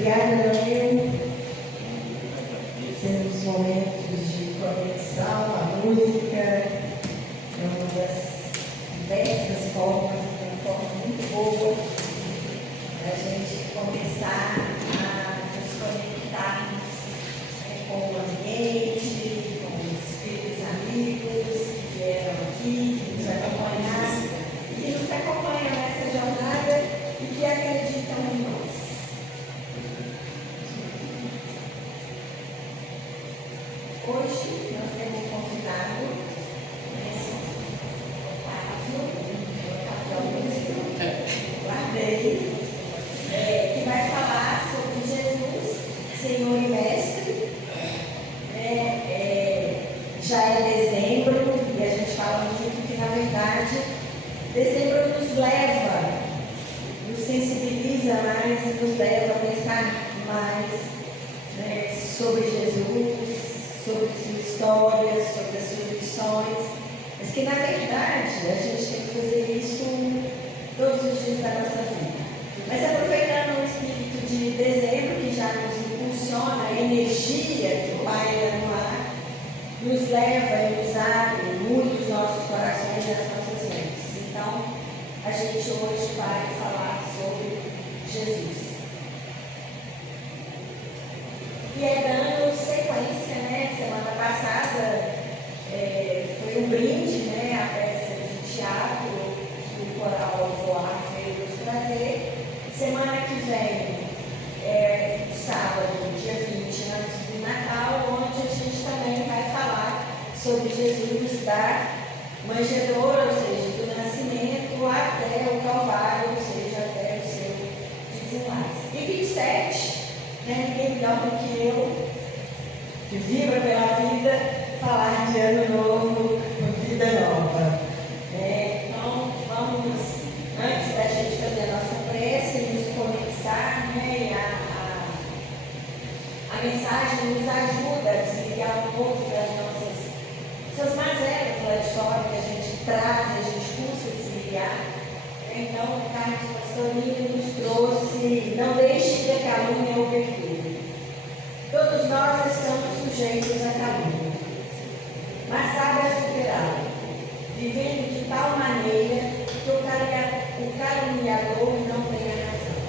Obrigada, Daniel, pelos momentos de conexão. A música é uma das diversas formas, uma forma muito boa para a gente começar a nos conectarmos com o ambiente, com os espíritos amigos que vieram aqui, que nos acompanharam e que nos acompanham nessa jornada e que acreditam em nós. Hoje nós temos um convidado, guardei, que vai falar sobre Jesus, Senhor e Mestre. Já é dezembro e a gente fala muito que, na verdade, dezembro nos leva, nos sensibiliza mais e nos leva a pensar mais sobre Jesus, sobre sua história, sobre as suas lições, mas que, na verdade, a gente tem que fazer isso todos os dias da nossa vida. Mas aproveitando o espírito de dezembro, que já nos impulsiona, a energia que paira no ar, nos leva e nos abre muito os nossos corações e as nossas mentes. Então, a gente hoje vai falar sobre Jesus. E dando sequência, semana passada foi um brinde, a peça de teatro que o Coral Voar veio nos trazer. Semana que vem, sábado, dia 20, antes do Natal, onde a gente também vai falar sobre Jesus da manjedoura, ou seja, do nascimento até o Calvário, ou seja, até o seu desenlace. E 27, ninguém melhor do que eu, que vibra pela vida, falar de ano novo, vida nova. Então, vamos, antes da gente fazer a nossa prece, nos conectar, e a mensagem nos ajuda a desligar um pouco das nossas mazelas lá de fora, que a gente traz, a gente custa desligar. Então, o Carlos Pastorini nos trouxe: não deixe que a calúnia o perturbe. Todos nós estamos sujeitos à calúnia, mas saiba superá-la, vivendo de tal maneira que o caluniador não tenha razão.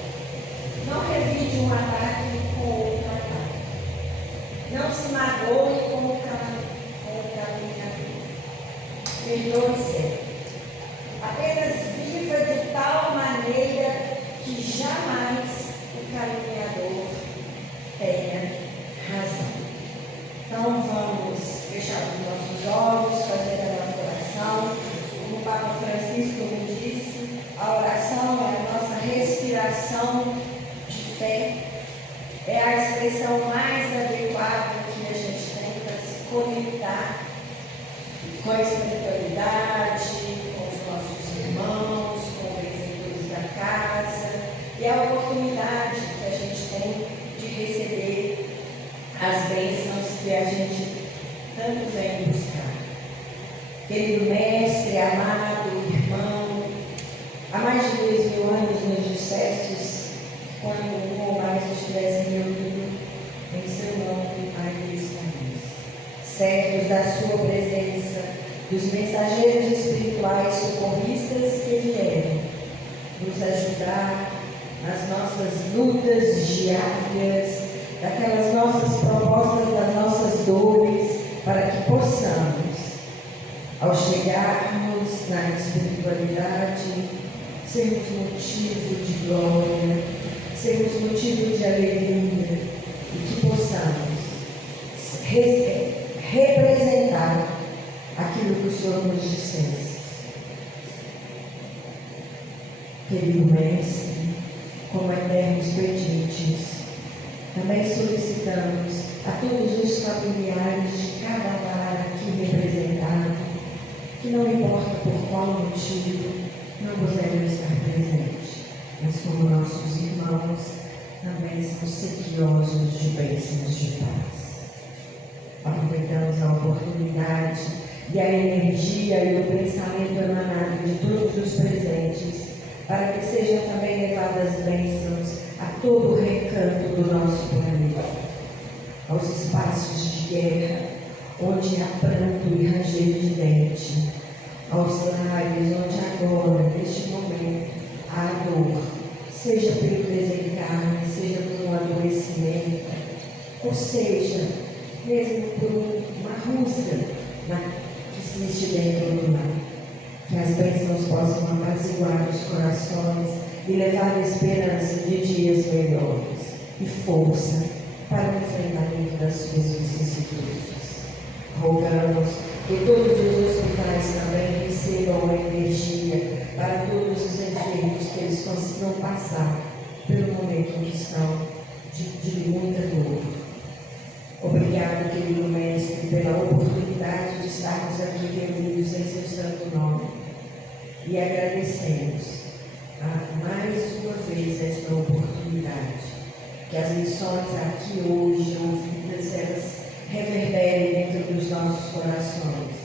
Não revide um ataque com outro ataque. Não se magoe com o caluniador. Perdoe sempre. Apenas viva de tal maneira que jamais o caluniador tenha razão. Então vamos fechar os nossos olhos, fazer a nossa oração. Como o Papa Francisco me disse, a oração é a nossa respiração de fé, é a expressão mais adequada que a gente tem para se conectar com a espiritualidade, com os nossos irmãos, com os benfeitores da casa, e é a oportunidade que a gente tem de receber as bênçãos que a gente tanto vem buscar. Querido mestre, amado irmão, há mais de 2000 anos nos dissestes, quando um ou mais estivesse reunido em seu nome, aí estamos, certos da sua presença, dos mensageiros espirituais socorristas que vieram nos ajudar nas nossas lutas diárias, daquelas nossas propostas, das nossas dores, para que possamos, ao chegarmos na espiritualidade, sermos motivo de glória, sermos motivo de alegria e que possamos representar aquilo que o Senhor nos dissesse. Querido Mestre, como eternos pedidos, também solicitamos a todos os familiares de cada lar aqui representado, que não importa por qual motivo não puderam estar presentes, mas como nossos irmãos, também são sequiosos de bênçãos de paz. Aproveitamos a oportunidade e a energia e o pensamento emanado de todos os presentes, para que sejam também levadas bênçãos a todo o recanto do nosso planeta, aos espaços de guerra, onde há pranto e ranger de dente, aos lares onde agora, neste momento, há dor, seja pelo desencarne, seja por um adoecimento, ou seja, mesmo por uma rusga que existe dentro do lar. Que as bênçãos possam apaziguar os corações e levar a esperança de dias melhores e força para o enfrentamento das suas vicissitudes. Rogamos que todos os hospitais também recebam a energia para todos os enfermos, que eles consigam passar pelo momento em que estão de muita dor. Obrigado, querido Mestre, pela oportunidade de estarmos aqui reunidos em seu santo nome. E agradecemos mais uma vez esta oportunidade. Que as lições aqui hoje ouvidas, elas reverberem dentro dos nossos corações.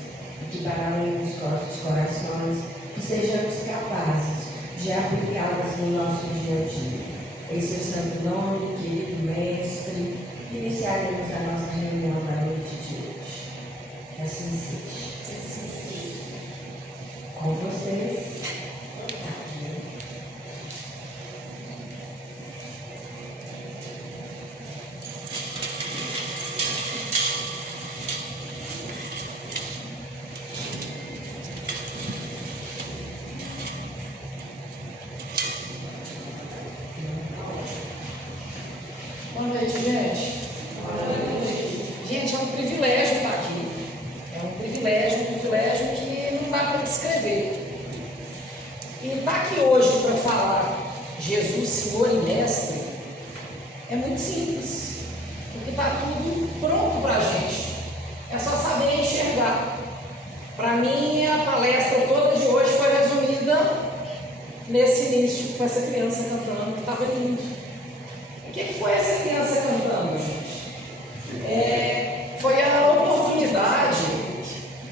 E que para além dos nossos corações, que sejamos capazes de aplicá-las no nosso dia a dia. Em seu santo nome, querido Mestre, iniciaremos a nossa reunião da noite de hoje. Assim seja. Com vocês. Boa noite, gente. Gente, é um privilégio estar aqui. É um privilégio que não dá para descrever. E estar aqui hoje para falar Jesus, Senhor e Mestre, é muito simples. Porque está tudo pronto para a gente. É só saber enxergar. Para mim, a palestra toda de hoje foi resumida nesse início, com essa criança cantando, que estava lindo. O que foi essa criança cantando, gente? Foi a oportunidade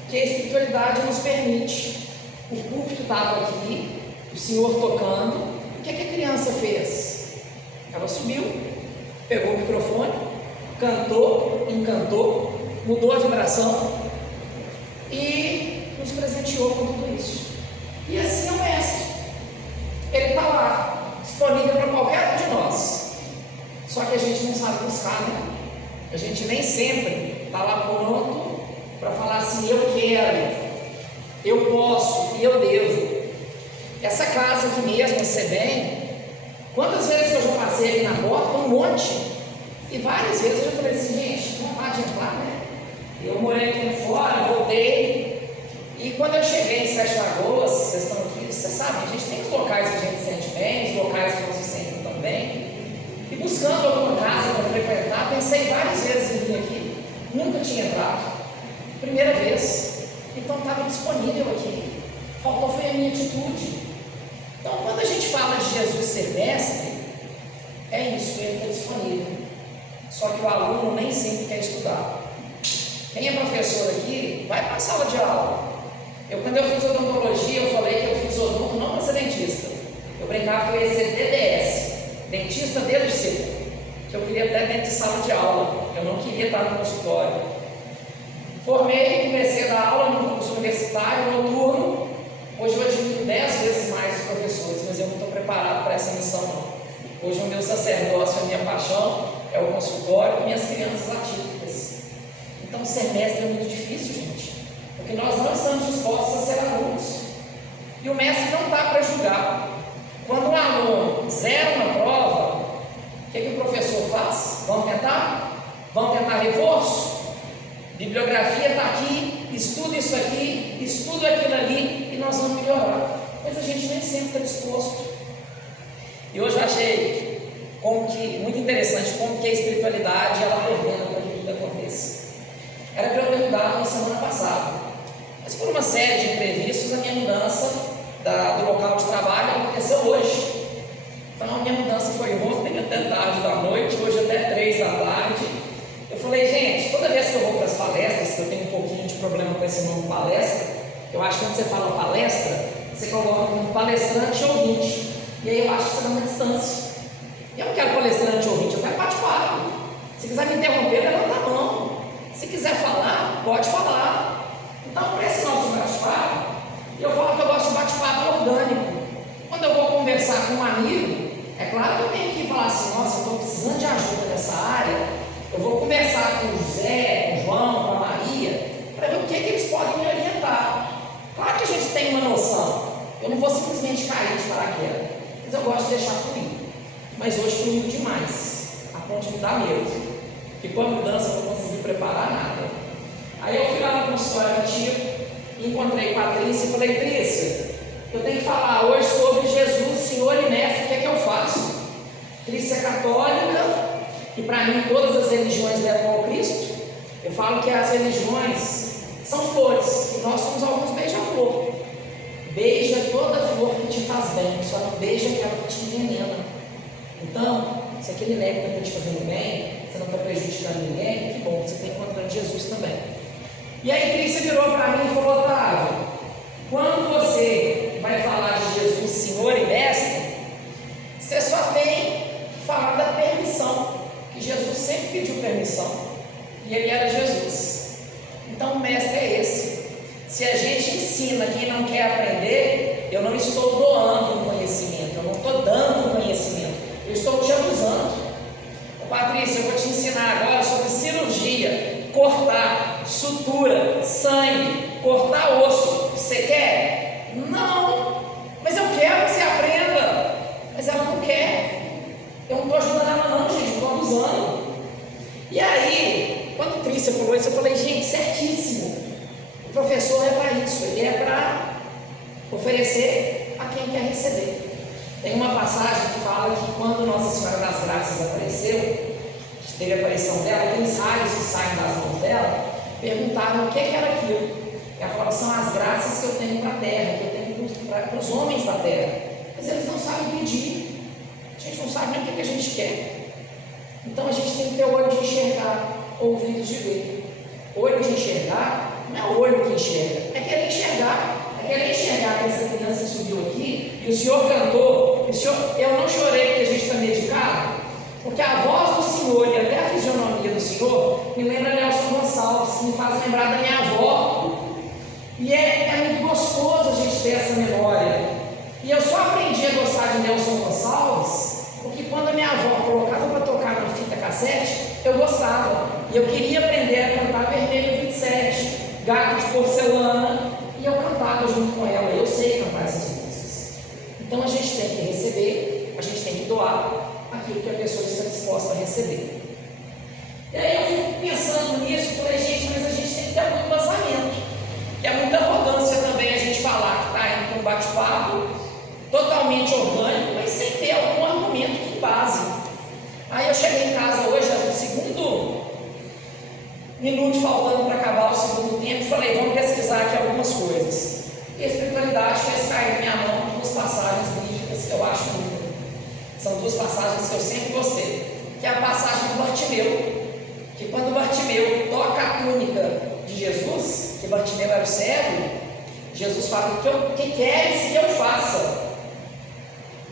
que a espiritualidade nos permite. O púlpito estava aqui, o Senhor tocando. O que a criança fez? Ela subiu, pegou o microfone, cantou, encantou, mudou a vibração e nos presenteou com tudo isso. E assim é o Mestre. Ele está lá, disponível para qualquer um de nós. Só que a gente não sabe buscar, né? A gente nem sempre está lá pronto para falar assim: eu quero, eu posso e eu devo. Essa casa aqui mesmo, a SEBEM, quantas vezes eu já passei ali na porta? Um monte. E várias vezes eu já falei assim: gente, não pode entrar, né? Eu morei aqui fora, voltei. E quando eu cheguei em Sete Lagoas, vocês estão aqui, vocês sabem, a gente tem os locais que a gente se sente bem, os locais que não se sentem tão bem. E buscando alguma casa para frequentar, pensei várias vezes em vir aqui, nunca tinha entrado, primeira vez, então estava disponível aqui, faltou foi a minha atitude. Então, quando a gente fala de Jesus ser mestre, é isso, ele está disponível, só que o aluno nem sempre quer estudar. Quem é professor aqui, vai para a sala de aula. Quando eu fiz odontologia, eu falei que eu fiz odonto não para ser dentista, eu brincava que eu ia ser DDS, dentista desde cedo, que eu queria até dentro de sala de aula, eu não queria estar no consultório. Formei e comecei a dar aula no curso universitário, noturno. Hoje eu admiro 10 vezes mais os professores, mas eu não estou preparado para essa missão não. Hoje o meu sacerdócio, a minha paixão é o consultório com minhas crianças atípicas. Então ser mestre é muito difícil, gente, porque nós não estamos dispostos a ser alunos. E o mestre não está para julgar. Quando um aluno zera uma prova, o que o professor faz? Vamos tentar? Vamos tentar reforço? Bibliografia está aqui, estuda isso aqui, estuda aquilo ali e nós vamos melhorar. Mas a gente nem sempre está disposto. E hoje eu achei muito interessante como que a espiritualidade ela ordena para que tudo aconteça. Era para eu ter mudado na semana passada, mas por uma série de imprevistos a minha mudança do local de trabalho aconteceu hoje. Então a minha mudança foi ontem até tarde da noite, hoje até 3 da tarde. Eu falei, gente, toda vez que eu vou para as palestras, que eu tenho um pouquinho de problema com esse nome palestra, eu acho que quando você fala palestra, você coloca como palestrante ou ouvinte, e aí eu acho que você dá uma distância. Eu não quero palestrante ouvinte, eu quero bate-papo. Se quiser me interromper, levanta a mão. Se quiser falar, pode falar. Então, para esse nosso bate-papo, eu falo que eu gosto de bate-papo orgânico. Quando eu vou conversar com um amigo, é claro que eu tenho que falar assim, nossa, eu estou precisando de ajuda nessa área. Eu vou conversar com o José, com o João, com a Maria, para ver o que eles podem me orientar. Claro que a gente tem uma noção. Eu não vou simplesmente cair de paraquedas, mas eu gosto de deixar fluir. Mas hoje fluiu demais, a ponto de me dar medo. Porque com a mudança eu não consegui preparar nada. Aí eu fui lá no consultório antigo, encontrei com a Trícia e falei, Trícia, eu tenho que falar hoje sobre Jesus, Senhor e Mestre, o que é que eu faço? Trícia é católica, e para mim todas as religiões levam ao Cristo. Eu falo que as religiões são flores, e nós somos alguns beija-flor. Beija toda flor que te faz bem, só não beija aquela que te envenena. Então, se aquele néctar está te fazendo bem, você não está prejudicando ninguém, que bom, você está encontrando Jesus também. E aí Trícia virou para mim e falou, Otávio, quando você vai falar de Jesus, Senhor e Mestre, você só tem que falar da permissão, que Jesus sempre pediu permissão, e ele era Jesus. Então o mestre é esse. Se a gente ensina quem não quer aprender, eu não estou doando um conhecimento, eu não estou dando um conhecimento, eu estou te abusando. Patrícia, eu vou te ensinar agora sobre cirurgia, cortar, sutura, sangue, cortar osso. Você quer? Não, mas eu quero que você aprenda. Mas ela não quer. Eu não estou ajudando ela não, gente, eu estou abusando. E aí, quando a Trícia falou isso, eu falei, gente, certíssimo. O professor é para isso, ele é para oferecer a quem quer receber. Tem uma passagem que fala que quando Nossa Senhora das Graças apareceu, teve a aparição dela, aqueles raios que saem das mãos dela, perguntaram o que era aquilo. Ela falou, são as graças que eu tenho para a terra, que eu tenho para os homens da terra. Mas eles não sabem pedir, a gente não sabe nem o que a gente quer. Então a gente tem que ter olho de enxergar, ouvidos de ver. Olho de enxergar não é o olho que enxerga, é querer enxergar. É querer enxergar que essa criança subiu aqui e o senhor cantou. Eu não chorei porque a gente está medicado, porque a voz do Senhor e até a fisionomia do Senhor me lembra Nelson Gonçalves, que me faz lembrar da minha avó. E é muito gostoso a gente ter essa memória. E eu só aprendi a gostar de Nelson Gonçalves porque quando a minha avó colocava para tocar na fita cassete, eu gostava. E eu queria aprender a cantar Vermelho 27, Gato de Porcelana, e eu cantava junto com ela. Eu sei cantar essas músicas. Então a gente tem que receber, a gente tem que doar aquilo que a pessoa está disposta a receber. E aí eu fico pensando nisso e falei, gente, mas a gente tem que ter muito embasamento, que é muita arrogância também a gente falar que está indo para um bate-papo totalmente orgânico, mas sem ter algum argumento que base. Aí eu cheguei em casa hoje, no segundo minuto faltando para acabar o segundo tempo, e falei, vamos pesquisar aqui algumas coisas. E a espiritualidade fez cair na minha mão duas passagens bíblicas que eu acho muito. São duas passagens que eu sempre gostei, que é a passagem do Bartimeu, que quando Bartimeu toca a túnica de Jesus, que Bartimeu era o cego, Jesus fala, o que queres que eu faça?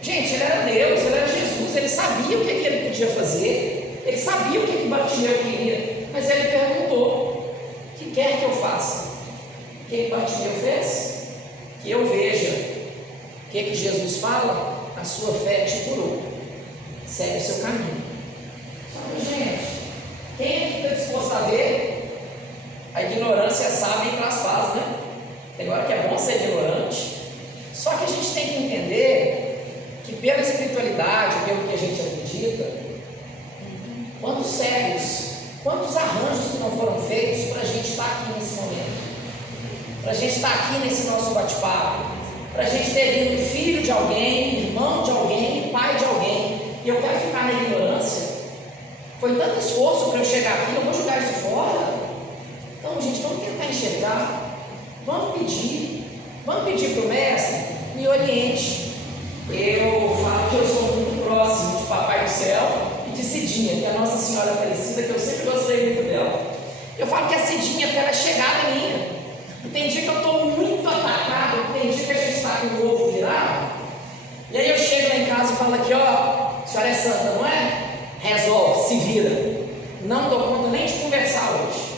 Gente, ele era Deus, ele era Jesus, ele sabia o que ele podia fazer, ele sabia o que Bartimeu queria, mas ele perguntou, o que quer que eu faça? O que Bartimeu fez? Que eu veja. O que Jesus fala? A sua fé te curou, segue o seu caminho. Só que, gente, quem é que está disposto a ver? A ignorância sabe e traz paz, né? Tem hora que é bom ser ignorante, só que a gente tem que entender que pela espiritualidade, pelo que a gente acredita, quantos cegos, quantos arranjos que não foram feitos para a gente estar aqui nesse momento, para a gente estar aqui nesse nosso bate-papo, para a gente ter vindo filho de alguém, irmão de alguém, pai de alguém, e eu quero ficar na ignorância. Foi tanto esforço para eu chegar aqui, eu vou jogar isso fora? Então, gente, vamos tentar enxergar, vamos pedir para o mestre, me oriente. Eu falo que eu sou muito próximo de Papai do Céu e de Cidinha, que é a Nossa Senhora Aparecida, que eu sempre gostei muito dela. Eu falo que a Cidinha, para ela chegar na minha. E tem dia que eu estou muito atacado, tem dia que a gente está com o ovo virado, e aí eu chego lá em casa e falo aqui, ó, senhora é santa, não é? Resolve, se vira. Não dou conta nem de conversar hoje.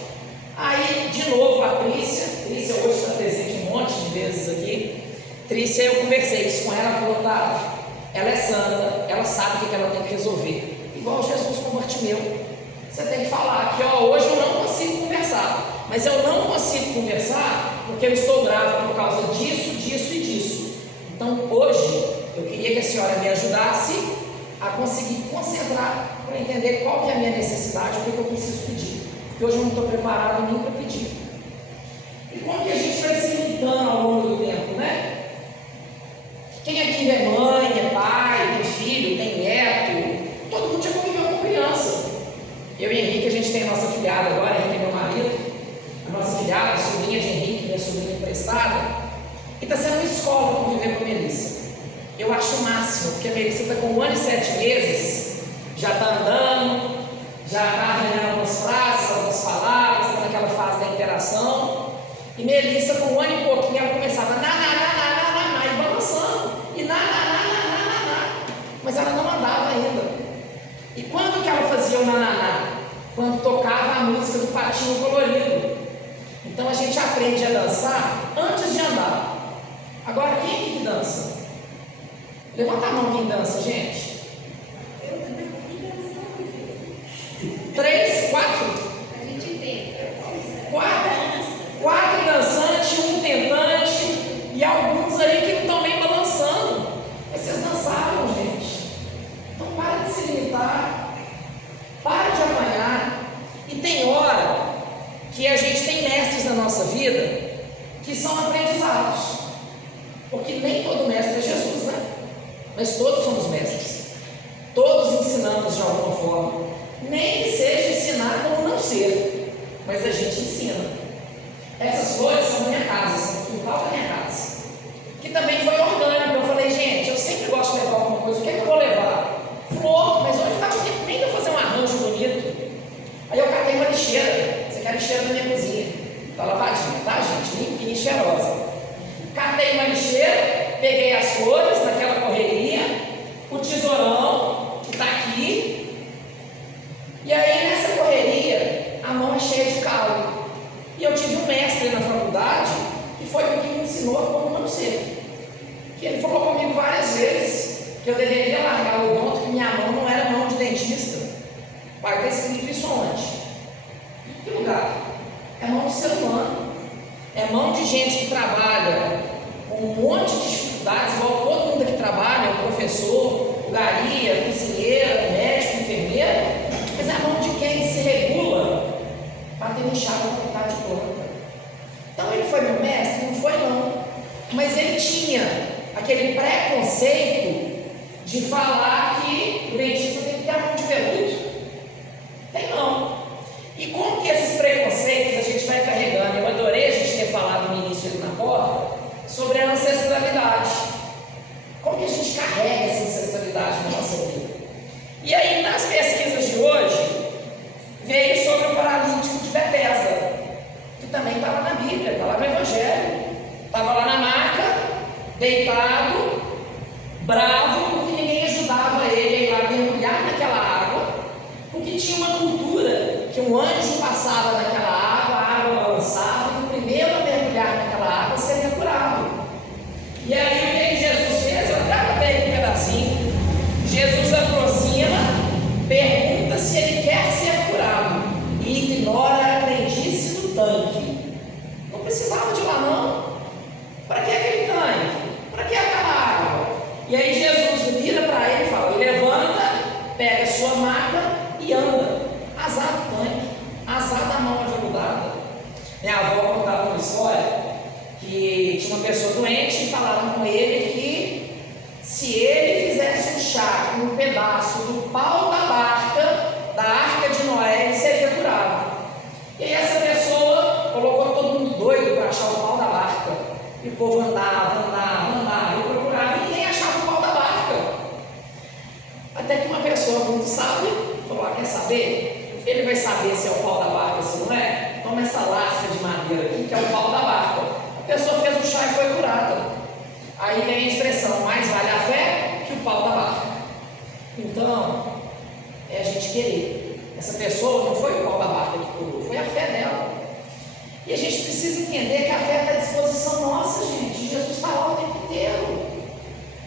Aí, de novo, a Trícia hoje está presente um monte de vezes aqui. Trícia, eu conversei isso com ela, ela falou, tá, ela é santa, ela sabe o que ela tem que resolver. Igual Jesus com Bartimeu. Você tem que falar que, ó, hoje eu não consigo conversar, mas eu não consigo conversar porque eu estou grávida por causa disso, disso e disso. Então, hoje, eu queria que a senhora me ajudasse a conseguir concentrar para entender qual que é a minha necessidade, o que eu preciso pedir. Porque hoje eu não estou preparado nem para pedir. E como que a gente vai se limitando ao longo do tempo, né? Quem aqui é mãe, é pai, tem filho, tem neto? Todo mundo já conviveu com criança. Eu e Henrique, a gente tem a nossa filhada agora, Henrique é meu marido, a nossa filhada, a sobrinha de Henrique, minha sobrinha emprestada, e está sendo uma escola conviver com a Melissa. Eu acho o máximo, porque a Melissa está com 1 ano e 7 meses, já está andando, já está arranhando algumas frases, algumas palavras, está naquela fase da interação. E Melissa, com 1 ano e pouquinho, ela começava e balançando, e mas ela não andava ainda. E quando que ela fazia o nananá? Quando tocava a música do Patinho Colorido. Então a gente aprende a dançar antes de andar. Agora, quem aqui que dança? Levanta a mão quem dança, gente. 3, 4? A gente tenta. 4 dançantes, 1 tentante e alguns aí que não estão nem balançando. Mas vocês dançaram, gente. Então para de se limitar, para de apanhar. E tem hora que a gente tem mestres na nossa vida que são aprendizados. Porque nem todo mestre é Jesus, né? Mas todos somos mestres. Todos ensinamos de alguma forma. Nem que seja ensinar como não ser, mas a gente ensina. Essas flores são da minha casa, são do quintal da minha casa, que também foi orgânico. Eu falei, gente, eu sempre gosto de levar alguma coisa, o que é que eu vou levar? Flor, mas hoje não estava tempo nem de eu fazer um arranjo bonito. Aí eu catei uma lixeira. Você quer a lixeira da minha cozinha? Está lavadinha, tá, gente? Limpinha e cheirosa. Catei uma lixeira, peguei as flores naquela correria, o tesourão, que está aqui. E aí nessa correria, a mão é cheia de calo. E eu tive um mestre na faculdade, que foi o que me ensinou como não ser. Que ele falou comigo várias vezes que eu deveria largar o odonto, que minha mão não era mão de dentista. Vai ter escrito isso onde? Em que lugar? É mão de ser humano. É mão de gente que trabalha com um monte de dificuldades, igual todo mundo que trabalha, o professor, o gari, a cozinheira, o médico, o enfermeiro, mas é a mão de quem se regula para ter inchado a vontade de planta. Então ele foi meu mestre? Não foi não. Mas ele tinha aquele preconceito de falar que o dentista tem que ter a mão de veludo. Tem não. E como que esses preconceitos a gente vai carregando? Eu adorei a gente ter falado no início ali na porta sobre a ancestralidade. Como que a gente carrega essa ancestralidade na nossa vida? E aí, nas pesquisas de hoje, veio sobre o paralítico de Betesda, que também estava na Bíblia, está lá no Evangelho. Estava lá na maca, deitado, bravo, porque ninguém ajudava ele a ir lá mergulhar naquela água, porque tinha uma cultura que um anjo passava naquela água, a água balançava, e o primeiro a mergulhar naquela água seria curado. E aí o que Jesus fez? Eu até botei um pedacinho. Jesus aproxima, pergunta se ele quer ser curado e ignora a crendice do tanque. Não precisava de lá não. Para que aquele tanque? Para que aquela água? E aí Jesus vira para ele e fala, levanta, pega a sua maca e anda. Azar do tanque, azar da mão ajudada. Minha avó contava uma história que tinha uma pessoa doente e falaram com ele que se ele fizesse um chá com um pedaço do pau da arca de Noé, ele seria curado. E aí essa pessoa colocou todo mundo doido para achar o pau da barca. E o povo andava, e procurava e ninguém achava o pau da barca. Até que uma pessoa muito sábia falou, quer saber? Ele vai saber se é o pau da barca, se não é? Toma essa lasca de madeira aqui, que é o pau da barca. A pessoa fez o chá e foi curada. Aí vem a expressão, mais vale a fé que o pau da barca. Então, é a gente querer. Essa pessoa não foi o pau da barca que curou, foi a fé dela. E a gente precisa entender que a fé está à disposição nossa, gente. Jesus está lá o tempo inteiro.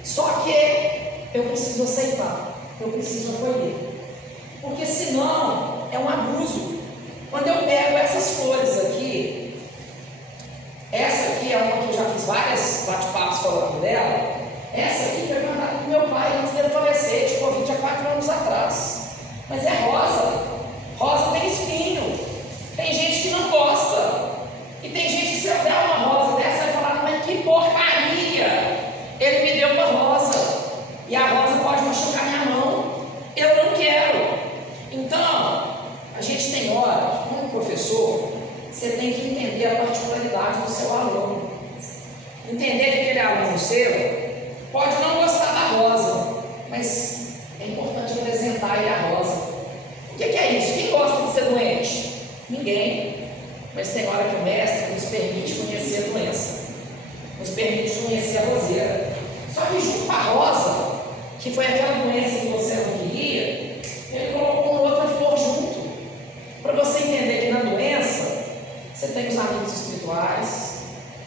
Só que eu preciso aceitar, eu preciso acolher. Porque senão é um abuso. Quando eu pego essas flores aqui, essa aqui é uma que eu já fiz vários bate-papos falando dela. Essa aqui foi plantada com meu pai antes dele falecer, de Covid há 4 anos atrás. Mas é rosa. Rosa tem espinho. Tem gente que não gosta. E tem gente que se eu der uma rosa dessa vai falar, mas que porcaria! Ele me deu uma rosa. E a rosa pode machucar minha mão. Eu não quero. Então, a gente tem hora que, como professor, você tem que entender a particularidade do seu aluno. Entender que aquele aluno seu pode não gostar da rosa, mas é importante apresentar ele a rosa. O que é isso? Quem gosta de ser doente? Ninguém. Mas tem hora que o mestre nos permite conhecer a doença, nos permite conhecer a roseira. Só que junto com a rosa, que foi aquela doença que você não queria, ele colocou uma outra flor junto, para você entender que na doença você tem os amigos espirituais,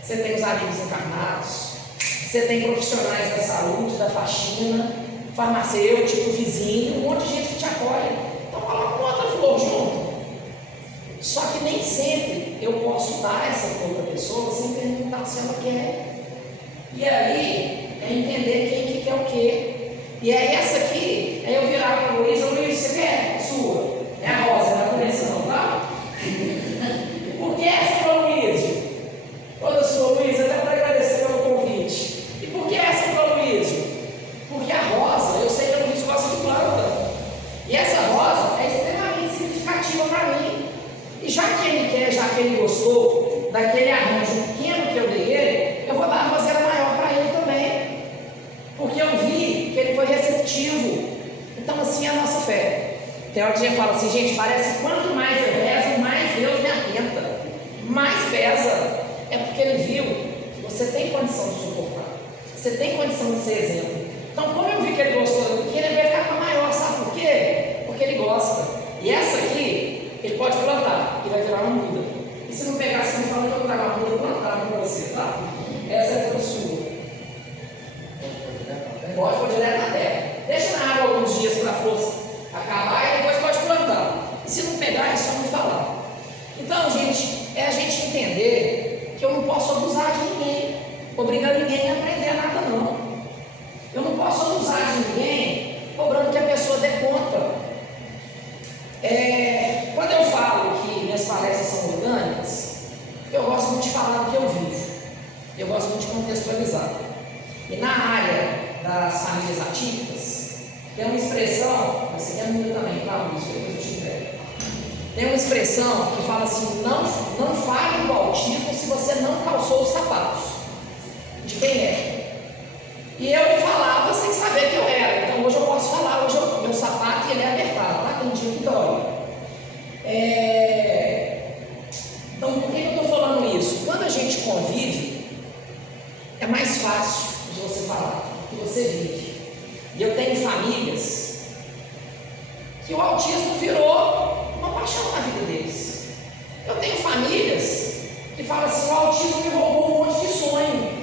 você tem os amigos encarnados, você tem profissionais da saúde, da faxina, farmacêutico, vizinho, um monte de gente que te apoia. Então coloca uma outra flor junto. Só que nem sempre eu posso dar essa flor para a pessoa sem perguntar se ela quer. E aí é entender quem que quer o quê. E aí essa aqui, aí eu virar para o Luiz, você quer? Sua. É a rosa, não é a doença não, tá? Por que essa para o Luiz? Toda sua, Luiz, até para agradecer pelo convite. E por que essa para o Luiz? Porque a rosa, eu sei que o Luiz gosta de planta. E essa rosa é extremamente significativa para mim. E já que ele quer, já que ele gostou daquele arranjo pequeno que eu dei ele, eu vou dar uma roseira maior para ele também. Porque eu vi que ele foi receptivo. Então assim é a nossa fé. Tem hora que a gente fala assim, gente, parece que quanto mais eu rezo, mais Deus me atenta. Mais pesa. É porque ele viu que você tem condição de suportar. Você tem condição de ser exemplo. Então como eu vi que ele gostou da pequena, ele vai ficar com a maior, sabe por quê? Porque ele gosta. E essa aqui, ele pode plantar, e vai virar uma muda. E se não pegar assim, fala que eu vou tragar uma muda plantada para você, tá? Essa é a sua. Pode pôr direto na terra. Deixa na água alguns dias para a força acabar e depois pode plantar. E se não pegar, é só me falar. Então, gente, é a gente entender que eu não posso abusar de ninguém, obrigando ninguém a aprender nada, não. Eu não posso abusar de ninguém, cobrando que a pessoa dê conta. Quando eu falo que minhas palestras são orgânicas, eu gosto muito de falar do que eu vivo. Eu gosto muito de contextualizar. E na área das famílias atípicas, tem uma expressão, essa aqui é minha também, tá, Luiz? Depois eu te entrego. Tem uma expressão que fala assim, não fale do autismo se você não calçou os sapatos. De quem é? E eu falava sem saber que eu era. Então hoje eu posso falar, hoje meu sapato ele é apertado, tá? Tem um dia que dói. Então por que eu estou falando isso? Quando a gente convive, é mais fácil de você falar do que você vive. E eu tenho famílias que o autismo virou uma paixão na vida deles. Eu tenho famílias que falam assim, o autismo me roubou um monte de sonho.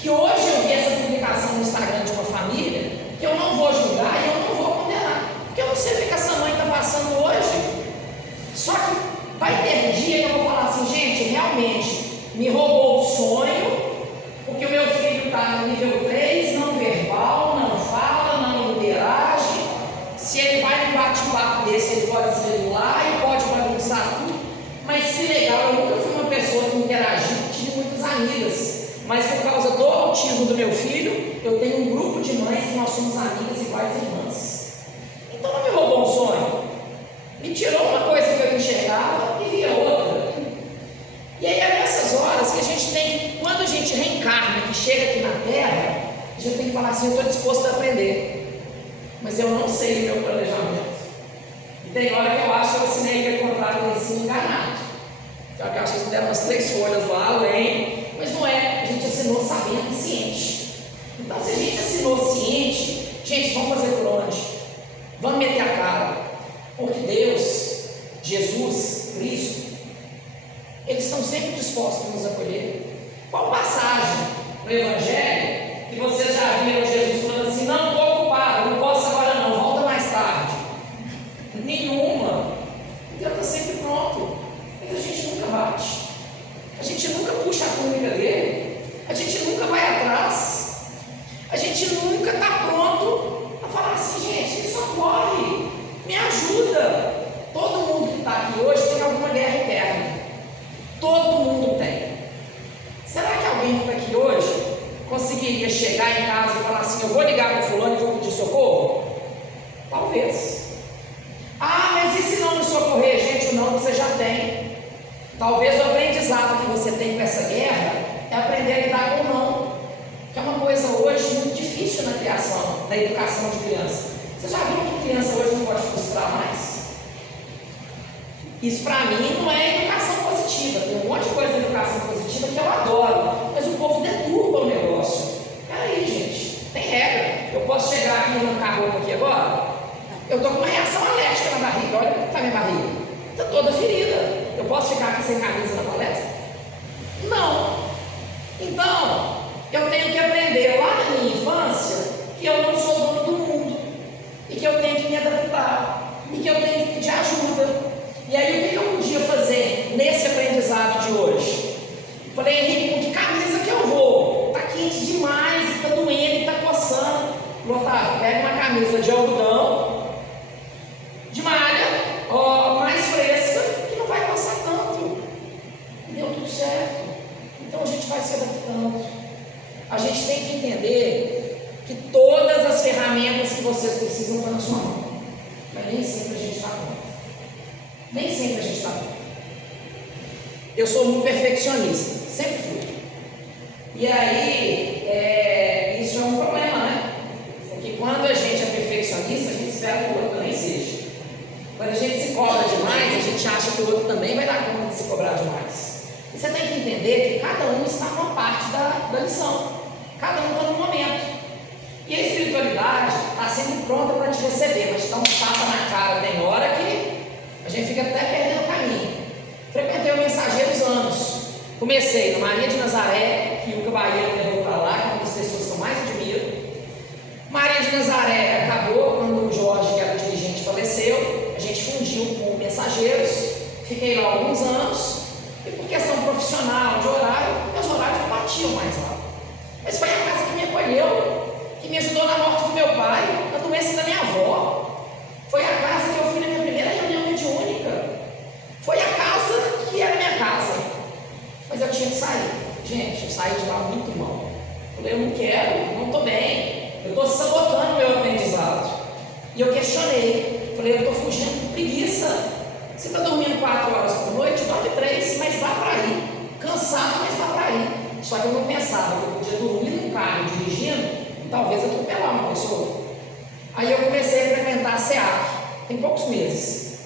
Que hoje eu vi essa publicação no Instagram de uma família, que eu não vou julgar e eu não vou condenar. Porque eu não sei o que essa mãe está passando hoje. Só que vai ter dia que eu vou falar assim, gente, realmente me roubou o sonho, porque o meu filho está no nível 3, não verbal, não fala, não interage. Se ele vai num bate-papo desse, ele pode celular e pode bagunçar tudo. Mas se legal, eu nunca fui uma pessoa que interagiu, tive muitas amigas. Mas por causa do autismo do meu filho, eu tenho um grupo de mães que nós somos amigas iguais irmãs. Então não me roubou um sonho. Me tirou uma coisa que eu enxergava e via outra. E aí é nessas horas que a gente tem, quando a gente reencarna, que chega aqui na Terra, a gente tem que falar assim, eu estou disposto a aprender. Mas eu não sei o meu planejamento. E tem hora que eu acho que eu assinei aquele contrato lá em cima enganado. Eu acho que eles deram umas 3 folhas lá, além. Mas não é, a gente assinou sabendo, ciente. Então se a gente assinou ciente, gente, vamos fazer por onde? dispostos a nos acolher. Qual passagem no Evangelho que vocês já viram Jesus falando assim: não estou ocupado, não posso agora não, volta mais tarde? Nenhuma. Deus está sempre pronto, mas a gente nunca bate, a gente nunca puxa a túnica dele, a gente nunca vai atrás, a gente nunca está pronto a falar assim: gente, me socorre, me ajuda. Todo mundo que está aqui hoje tem alguma guerra interna, todo mundo tem. Será que alguém que está aqui hoje conseguiria chegar em casa e falar assim: eu vou ligar para o fulano e vou pedir socorro? Talvez. Ah, mas e se não me socorrer? Gente, o não você já tem. Talvez o aprendizado que você tem com essa guerra é aprender a lidar com o não, que é uma coisa hoje muito difícil na criação, na educação de criança. Você já viu que criança hoje não pode frustrar mais? Isso para mim não é educação positiva. Tem um monte de coisa de educação positiva que eu adoro, mas o povo deturpa o negócio. Peraí, gente, tem regra. Eu posso chegar aqui e arrancar a roupa aqui agora? Eu estou com uma reação alérgica na barriga. Olha como está minha barriga, está toda ferida. Eu posso ficar aqui sem camisa na palestra? Não. Então, eu tenho que aprender lá na minha infância que eu não sou dono do mundo e que eu tenho que me adaptar e que eu tenho que pedir ajuda. E aí, o que eu podia fazer nesse aprendizado de hoje? Falei: Henrique, com que camisa que eu vou? Está quente demais, está doendo, está coçando. Otávio, pega uma camisa de algodão, de malha, mais fresca, que não vai coçar tanto. Deu tudo certo. Então a gente vai se adaptando. A gente tem que entender que todas as ferramentas que vocês precisam estão na sua mão. Mas nem sempre a gente está pronto. Nem sempre a gente está pronto. Eu sou muito perfeccionista, sempre fui. E aí, isso é um problema, né? Porque quando a gente é perfeccionista, a gente espera que o outro também seja. Quando a gente se cobra demais, a gente acha que o outro também vai dar conta de se cobrar demais. E você tem que entender que cada um está numa parte da lição. Cada um está num momento. E a espiritualidade está sempre pronta para te receber, mas te dá um tapa na cara. Tem hora que a gente fica até perdendo o caminho. Frequentei o Mensageiros anos. Comecei na Maria de Nazaré, que o Ilka Bahia me levou para lá, que é uma das pessoas que eu mais admiro. Maria de Nazaré acabou quando o Jorge, que era o dirigente, faleceu. A gente fundiu com o Mensageiros. Fiquei lá alguns anos. E por questão profissional, de horário, meus horários não batiam mais lá. Mas foi a casa que me acolheu, que me ajudou na morte do meu pai, na doença da minha avó. Foi a casa que eu fui na minha primeira reunião mediúnica. Foi a casa que era minha casa. Mas eu tinha que sair. Gente, eu saí de lá muito mal. Falei: eu não quero, não estou bem. Eu estou sabotando o meu aprendizado. E eu questionei. Falei: eu estou fugindo de preguiça. Você está dormindo 4 horas por noite? Dorme 3, mas dá para ir. Cansado, mas dá para ir. Só que eu não pensava que eu podia dormir num carro dirigindo e talvez atropelar uma pessoa. Aí eu comecei a frequentar a SEAC, tem poucos meses.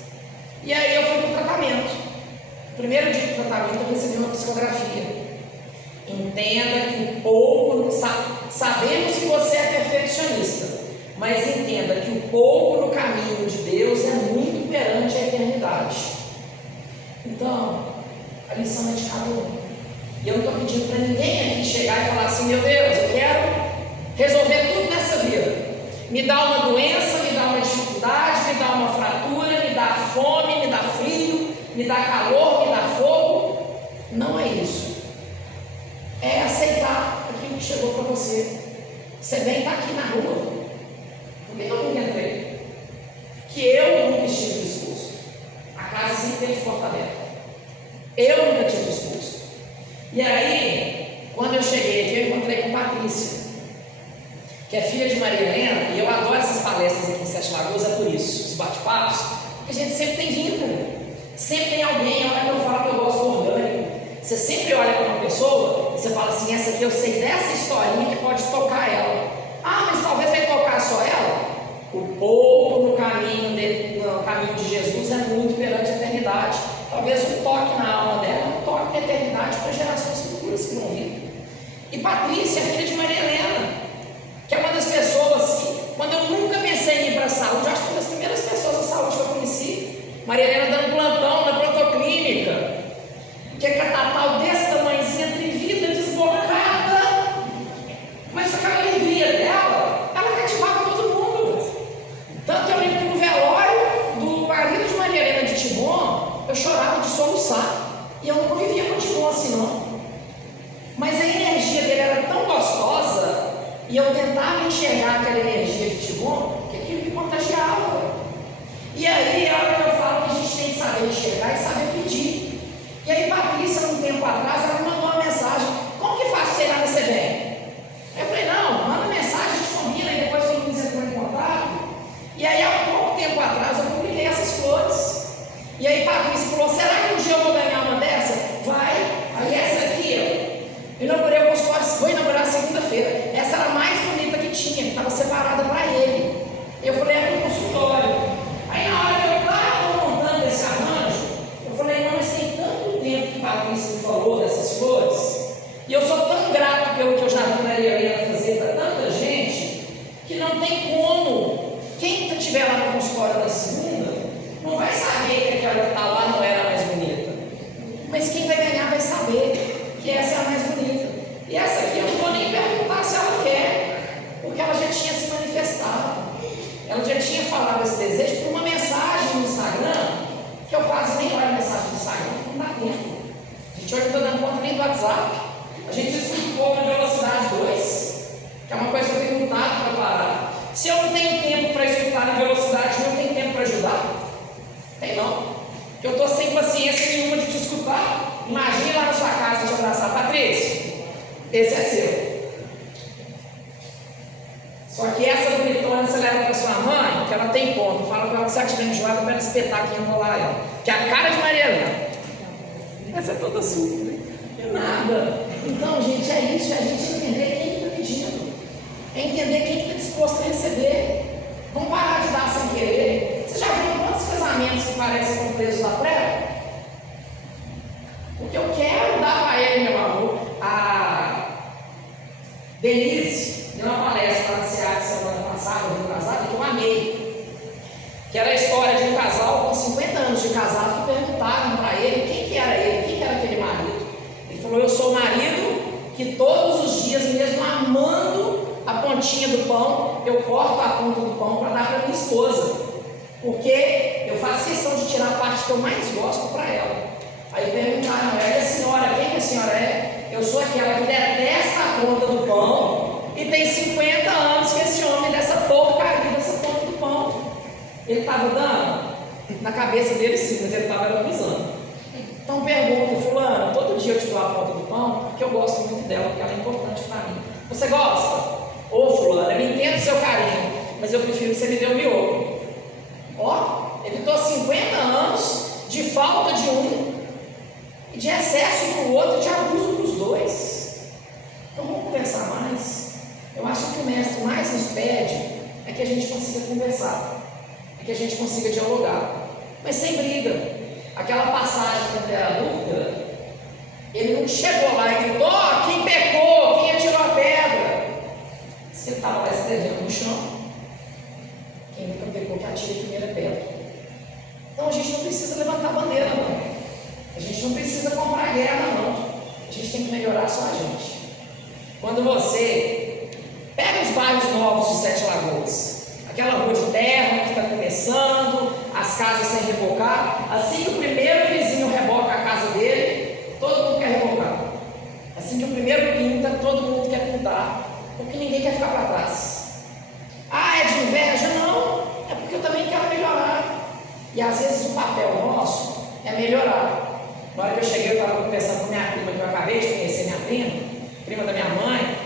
E aí eu fui para o tratamento. No primeiro dia do tratamento eu recebi uma psicografia. Entenda que sabemos que você é perfeccionista, mas entenda que o pouco no caminho de Deus é muito perante a eternidade. Então, a lição é de cada um. E eu não estou pedindo para ninguém aqui chegar e falar assim: meu Deus, eu quero resolver tudo nessa vida. Me dá uma doença, me dá uma dificuldade, me dá uma fratura, me dá fome, me dá frio, me dá calor, me dá fogo. Não é isso. É aceitar aquilo que chegou para você. Você bem está aqui na rua. Por que eu nunca entrei? Que eu nunca estive disposto. A casa sempre teve porta aberta. Eu nunca tive disposto. E aí, quando eu cheguei aqui, eu encontrei com Patrícia, que é filha de Maria Helena, e eu adoro essas palestras aqui em Sete Lagoas, é por isso, os bate-papos, porque a gente sempre tem vínculo, sempre tem alguém. A hora que eu falo que eu gosto do orgânico, você sempre olha para uma pessoa e você fala assim: essa aqui eu sei dessa historinha que pode tocar ela. Ah, mas talvez vai tocar só ela? O pouco no caminho de Jesus é muito perante a eternidade. Talvez um toque na alma dela, um toque na eternidade para gerações futuras que vão vir. E Patrícia, filha de Maria Helena, que é uma das pessoas que, quando eu nunca pensei em ir para a saúde, acho que uma das primeiras pessoas da saúde que eu conheci, Maria Helena dando plantão na prontoclínica, que é catatal desse almoçar. E eu não convivia com o Timon assim não. Mas a energia dele era tão gostosa, e eu tentava enxergar aquela energia de Timon, que aquilo me contagiava. E aí é a hora que eu falo que a gente tem que saber enxergar e saber pedir. E aí Patrícia, um tempo atrás, ela me mandou uma mensagem: como que faz para você ir lá na CBN? Eu falei: não, manda mensagem, a gente combina, e depois todo mundo entrou em contato. E aí há pouco tempo atrás eu publiquei essas flores. E aí Patrícia falou: será que um dia eu vou ganhar uma dessa? Vai. Aí essa aqui, eu inaugurei o consultório, vou inaugurar segunda-feira. Essa era a mais bonita que tinha, que estava separada para ele. Eu falei: é para o consultório. Aí na hora que eu estava montando esse arranjo, eu falei: não, mas tem tanto tempo que Patrícia me falou dessas flores, e eu sou tão grato pelo que eu já vi Maria Helena fazer para tanta gente, que não tem como. Quem estiver lá no consultório da segunda, não vai saber que aquela que está lá não era a mais bonita. Mas quem vai ganhar vai saber que essa é a mais bonita. E essa aqui eu não vou nem perguntar se ela quer, porque ela já tinha se manifestado. Ela já tinha falado esse desejo por uma mensagem no Instagram, que eu quase nem olho a mensagem do Instagram, não dá tempo. A gente hoje não está dando conta nem do WhatsApp. A gente escuta um pouco na velocidade 2, que é uma coisa que eu tenho lutado para parar. Se eu não tenho tempo para escutar na velocidade, não tenho tempo para ajudar? Tem não. Porque eu estou sem paciência nenhuma de te escutar. Imagina lá na sua casa te abraçar: Patrícia, esse é seu. Só que essa bonitona você leva para sua mãe, que ela tem ponto. Fala para ela que se ela estiver enjoada, para ela espetar aqui e enrolar ela. Que é a cara de Maria Helena. Essa é toda sua. Não é nada. Então, gente, é isso. É a gente entender quem está pedindo. É entender quem está disposto a receber. Vamos parar de dar sem querer. Você já viu quantos casamentos que parecem com presos na prega? Porque eu quero dar para ele, meu amor. A Denise deu uma palestra na SEAD semana passada, ano passado, que eu amei. Que era a história de um casal com 50 anos de casado que perguntaram para ele quem que era ele, quem que era aquele marido. Ele falou: eu sou o marido que todos os dias, mesmo amando a pontinha do pão, eu corto a ponta do pão para dar para minha esposa, porque eu faço questão de tirar a parte que eu mais gosto para ela. Aí perguntaram: e a senhora, quem que a senhora é? Eu sou aquela que detesta a ponta do pão e tem 50 anos que esse homem dessa porcaria dessa ponta do pão. Ele estava dando? Na cabeça dele sim, mas ele estava abusando. Então pergunta: fulano, todo dia eu te dou a ponta do pão porque eu gosto muito dela, porque ela é importante para mim. Você gosta? Ô fulano, eu entendo o seu carinho, mas eu prefiro que você me dê o miolo. Ó, evitou 50 anos de falta de um, e de excesso para o outro, e de abuso para os dois. Então vamos conversar mais. Eu acho que o mestre mais nos pede é que a gente consiga conversar, é que a gente consiga dialogar, mas sem briga. Aquela passagem quando era dúvida, ele não chegou lá e gritou: ó, quem pecou, quem atirou a pedra. Se ele estava lá escrevendo no chão, quem nunca pecou que atire a primeira pedra. Então a gente não precisa levantar bandeira não. A gente não precisa comprar guerra não. A gente tem que melhorar só a gente. Quando você pega os bairros novos de Sete Lagoas, aquela rua de terra que está começando, as casas sem rebocar, assim que o primeiro vizinho reboca a casa dele, todo mundo quer rebocar. Assim que o primeiro pinta, todo mundo quer pintar, porque ninguém quer ficar para trás. Ah, é de inveja? Não, é porque eu também quero melhorar. E às vezes o papel nosso é melhorar. Na hora que eu cheguei, eu estava conversando com minha prima, que eu acabei de conhecer minha prima da minha mãe,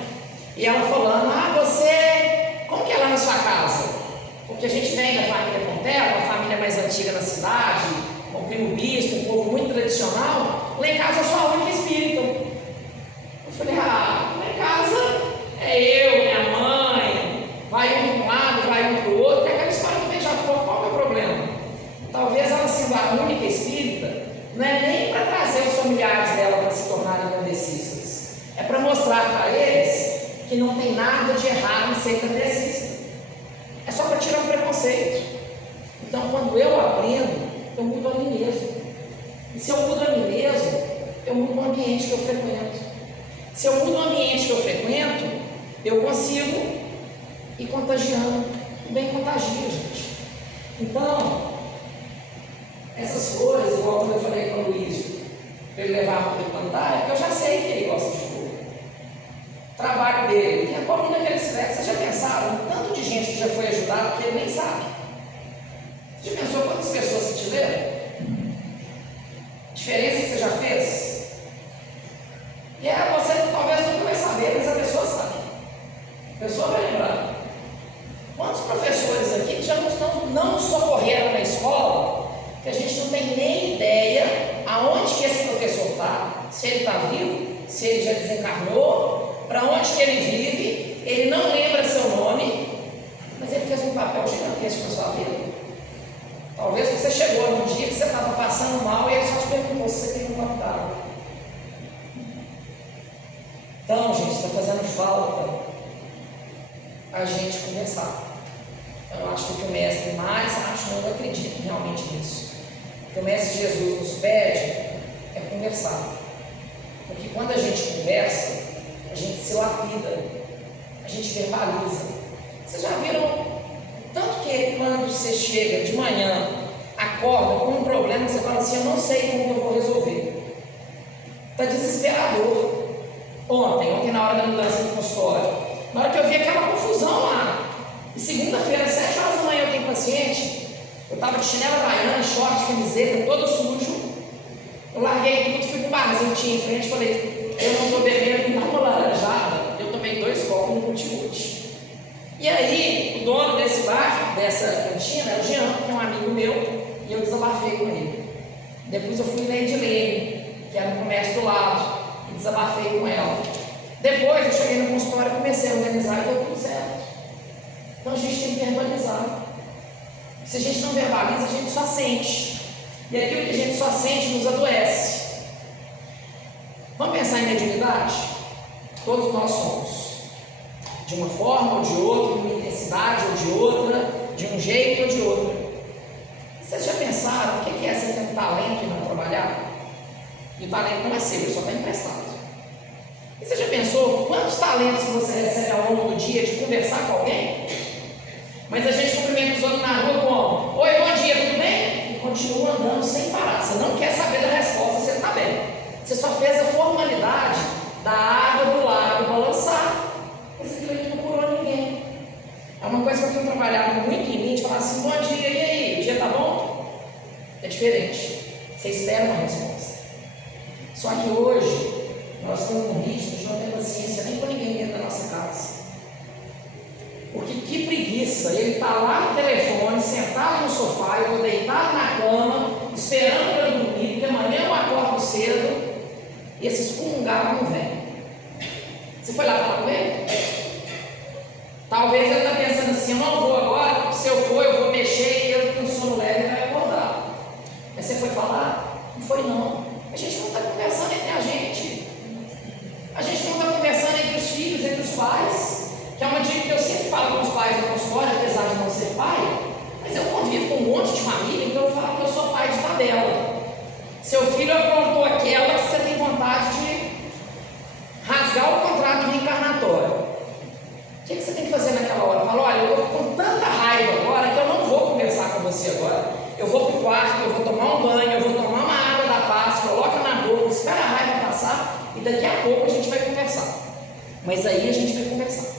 e ela falando: ah, você, como que é lá na sua casa? Porque a gente vem da família Contella, uma família mais antiga na cidade, com o primo bispo, um povo muito tradicional. Lá em casa eu sou a única espírita. Eu falei: ah, lá em casa é eu, minha mãe, vai um para um lado, vai um para o outro, é aquela história que já falou, qual é o problema? Talvez ela sendo a única espírita, não é nem para trazer os familiares dela para se tornarem candecistas, é para mostrar para eles que não tem nada de errado em ser candecista. É só para tirar o preconceito. Então, quando eu aprendo, eu mudo a mim mesmo. E se eu mudo a mim mesmo, eu mudo o ambiente que eu frequento. Se eu mudo o ambiente que eu frequento, eu consigo ir contagiando. O bem contagia, gente. Então, essas flores, igual quando eu falei com o Luiz, para ele levar para ele plantar, é porque eu já sei que ele gosta de fogo. O trabalho dele, e a coluna que ele escreve, vocês já pensaram no tanto de gente que já foi ajudada que ele nem sabe? Você já pensou quantas pessoas se te leram? Diferença que você já fez? E você talvez nunca vai saber, mas a pessoa sabe. A pessoa vai lembrar. Quantos professores aqui que já não socorreram na escola, que a gente não tem nem ideia aonde que esse professor está, se ele está vivo, se ele já desencarnou, para onde que ele vive, ele não lembra seu nome, mas ele fez um papel gigantesco na sua vida. Talvez você chegou num dia que você estava passando mal e ele só te perguntou se você tem um copo d'água. Então, gente, está fazendo falta a gente conversar. Eu acho que o que o mestre mais acho, não acredito realmente nisso. O que o mestre Jesus nos pede é conversar. Porque quando a gente conversa, a gente se lapida, a gente verbaliza. Vocês já viram tanto que quando você chega de manhã, acorda com um problema, você fala assim, eu não sei como eu vou resolver. Está desesperador. Ontem na hora da mudança do consultório, na hora que eu vi aquela confusão lá, e segunda-feira, às 7 horas da manhã, eu tenho paciente, eu estava de chinela havaiana, short, camiseta, todo sujo, eu larguei tudo, fui para o barzinho que tinha em frente, falei, eu não estou bebendo, me dá uma laranjada, eu tomei 2 copos no multi-multi. E aí, o dono desse bar, dessa cantina, é o Jean, que é um amigo meu, e eu desabafei com ele. Depois eu fui na Edilene, que era no comércio do lado, e desabafei com ela. Depois eu cheguei no consultório e comecei a organizar e deu tudo certo. Então a gente tem que verbalizar. Se a gente não verbaliza, a gente só sente. E aquilo que a gente só sente nos adoece. Vamos pensar em mediunidade? Todos nós somos. De uma forma ou de outra, de uma intensidade ou de outra, de um jeito ou de outro. Vocês já pensaram o que é você ter um talento e não trabalhar? E o talento não é seu, ele só está emprestado. E você já pensou quantos talentos você recebe ao longo do dia de conversar com alguém? Mas a gente cumprimenta os outros na rua como? Oi, bom dia, tudo bem? E continua andando sem parar. Você não quer saber da resposta se ele está bem. Você só fez a formalidade da água do lago balançar. Mas aquilo aí não curou ninguém. É uma coisa que eu tenho trabalhado muito em mim, de falar assim, bom dia, e aí, o dia tá bom? É diferente. Você espera uma resposta. Só que hoje, nós estamos num ritmo de não ter paciência nem com ninguém dentro da nossa casa. Porque que preguiça, ele está lá no telefone, sentado no sofá, eu estou deitado na cama, esperando para dormir, porque amanhã eu acordo cedo, e esse excomungado não vem. Você foi lá falar com ele? Talvez ele está pensando assim, eu não vou agora, porque se eu for, eu vou mexer e ele com sono leve vai acordar. Mas você foi falar? Não foi não. A gente não está conversando entre a gente. A gente não está conversando entre os filhos, entre os pais. Que é uma dica que eu sempre falo com os pais do consultório, apesar de não ser pai, mas eu convivo com um monte de família, então eu falo que eu sou pai de tabela. Seu filho aprontou aquela que você tem vontade de rasgar o contrato reencarnatório. O que você tem que fazer naquela hora? Fala, olha, eu estou com tanta raiva agora que eu não vou conversar com você agora. Eu vou para o quarto, eu vou tomar um banho, eu vou tomar uma água da paz, coloca na boca, espera a raiva passar e daqui a pouco a gente vai conversar. Mas aí a gente vai conversar.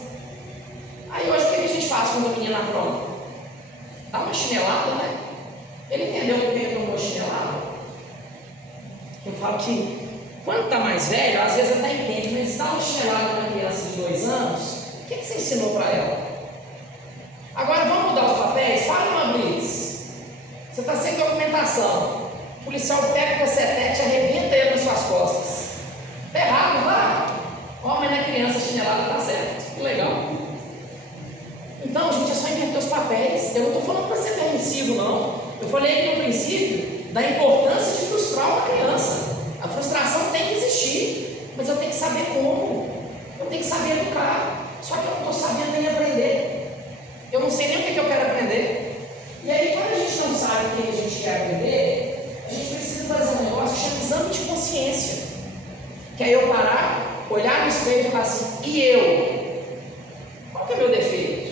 Aí hoje o que a gente faz quando o menino apronta? Dá uma chinelada, né? Ele entendeu por que eu dou uma chinelada? Eu falo que quando está mais velho, às vezes até entende, mas dá uma chinelada para uma criança de 2 anos, o que você ensinou para ela? Agora vamos mudar os papéis? Fala uma blitz. Você está sem documentação. O policial pega o cacetete e arrebenta ele nas suas costas. Está errado, não vai? Ó, mas na criança a chinelada está certo. Que legal. Então, gente, é só inverter os papéis. Eu não estou falando para ser permissivo, não. Eu falei aqui no princípio da importância de frustrar uma criança. A frustração tem que existir, mas eu tenho que saber como. Eu tenho que saber educar. Só que eu não estou sabendo nem aprender. Eu não sei nem o que eu quero aprender. E aí, quando a gente não sabe o que a gente quer aprender, a gente precisa fazer um negócio que chama exame de consciência. Que é eu parar, olhar no espelho e falar assim, e eu? Qual que é o meu defeito?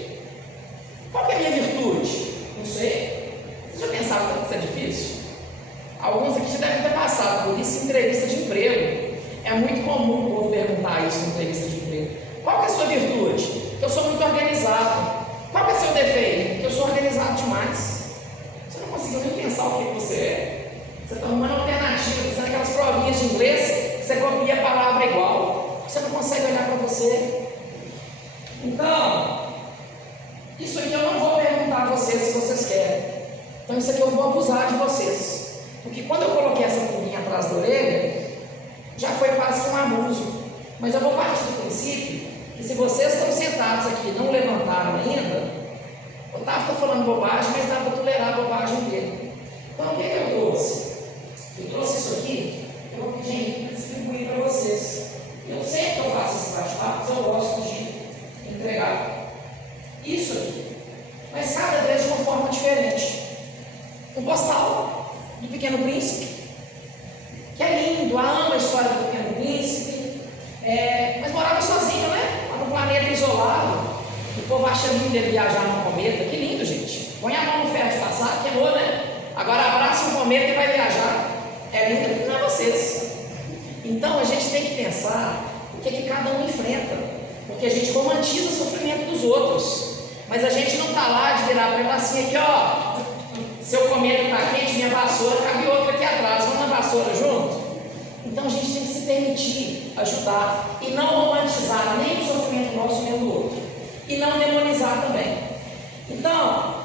Qual que é a minha virtude? Não sei. Vocês já pensaram que isso é difícil? Alguns aqui já devem ter passado por isso em entrevista de organizado. Qual que é seu defeito? Que eu sou organizado demais. Você não conseguiu nem pensar o que você é. Você está arrumando alternativa, fazendo aquelas provinhas de inglês, você copia a palavra igual. Você não consegue olhar para você. Então, isso aqui eu não vou perguntar a vocês se vocês querem. Então isso aqui eu vou abusar de vocês. Porque quando eu coloquei essa pulguinha atrás da orelha, já foi quase que um abuso. Mas eu vou partir do princípio que se vocês estão sentados aqui e não levantaram ainda, o Otávio está falando bobagem, mas dá para tolerar a bobagem dele. Então o que é que eu trouxe? Eu trouxe isso aqui, eu vou pedir para distribuir para vocês. Eu sei que eu faço esse bate-papo, eu gosto de entregar isso aqui, mas cada vez de uma forma diferente. Um postal do Pequeno Príncipe, que é lindo, amo a história do Pequeno Príncipe, mas morava sozinho, né? Lá no planeta isolado. O povo acha lindo ele viajar num cometa, que lindo, gente. Põe a mão no ferro de passar, que amor, né? Agora abraça um cometa e vai viajar. É lindo porque não é vocês. Então a gente tem que pensar o que cada um enfrenta, porque a gente romantiza o sofrimento dos outros, mas a gente não está lá de virar para ele assim, aqui ó, seu cometa está quente, minha vassoura, cabe outra aqui atrás, vamos na vassoura junto? Então a gente tem que se permitir ajudar e não romantizar nem o sofrimento nosso nem do outro, e não demonizar também. Então,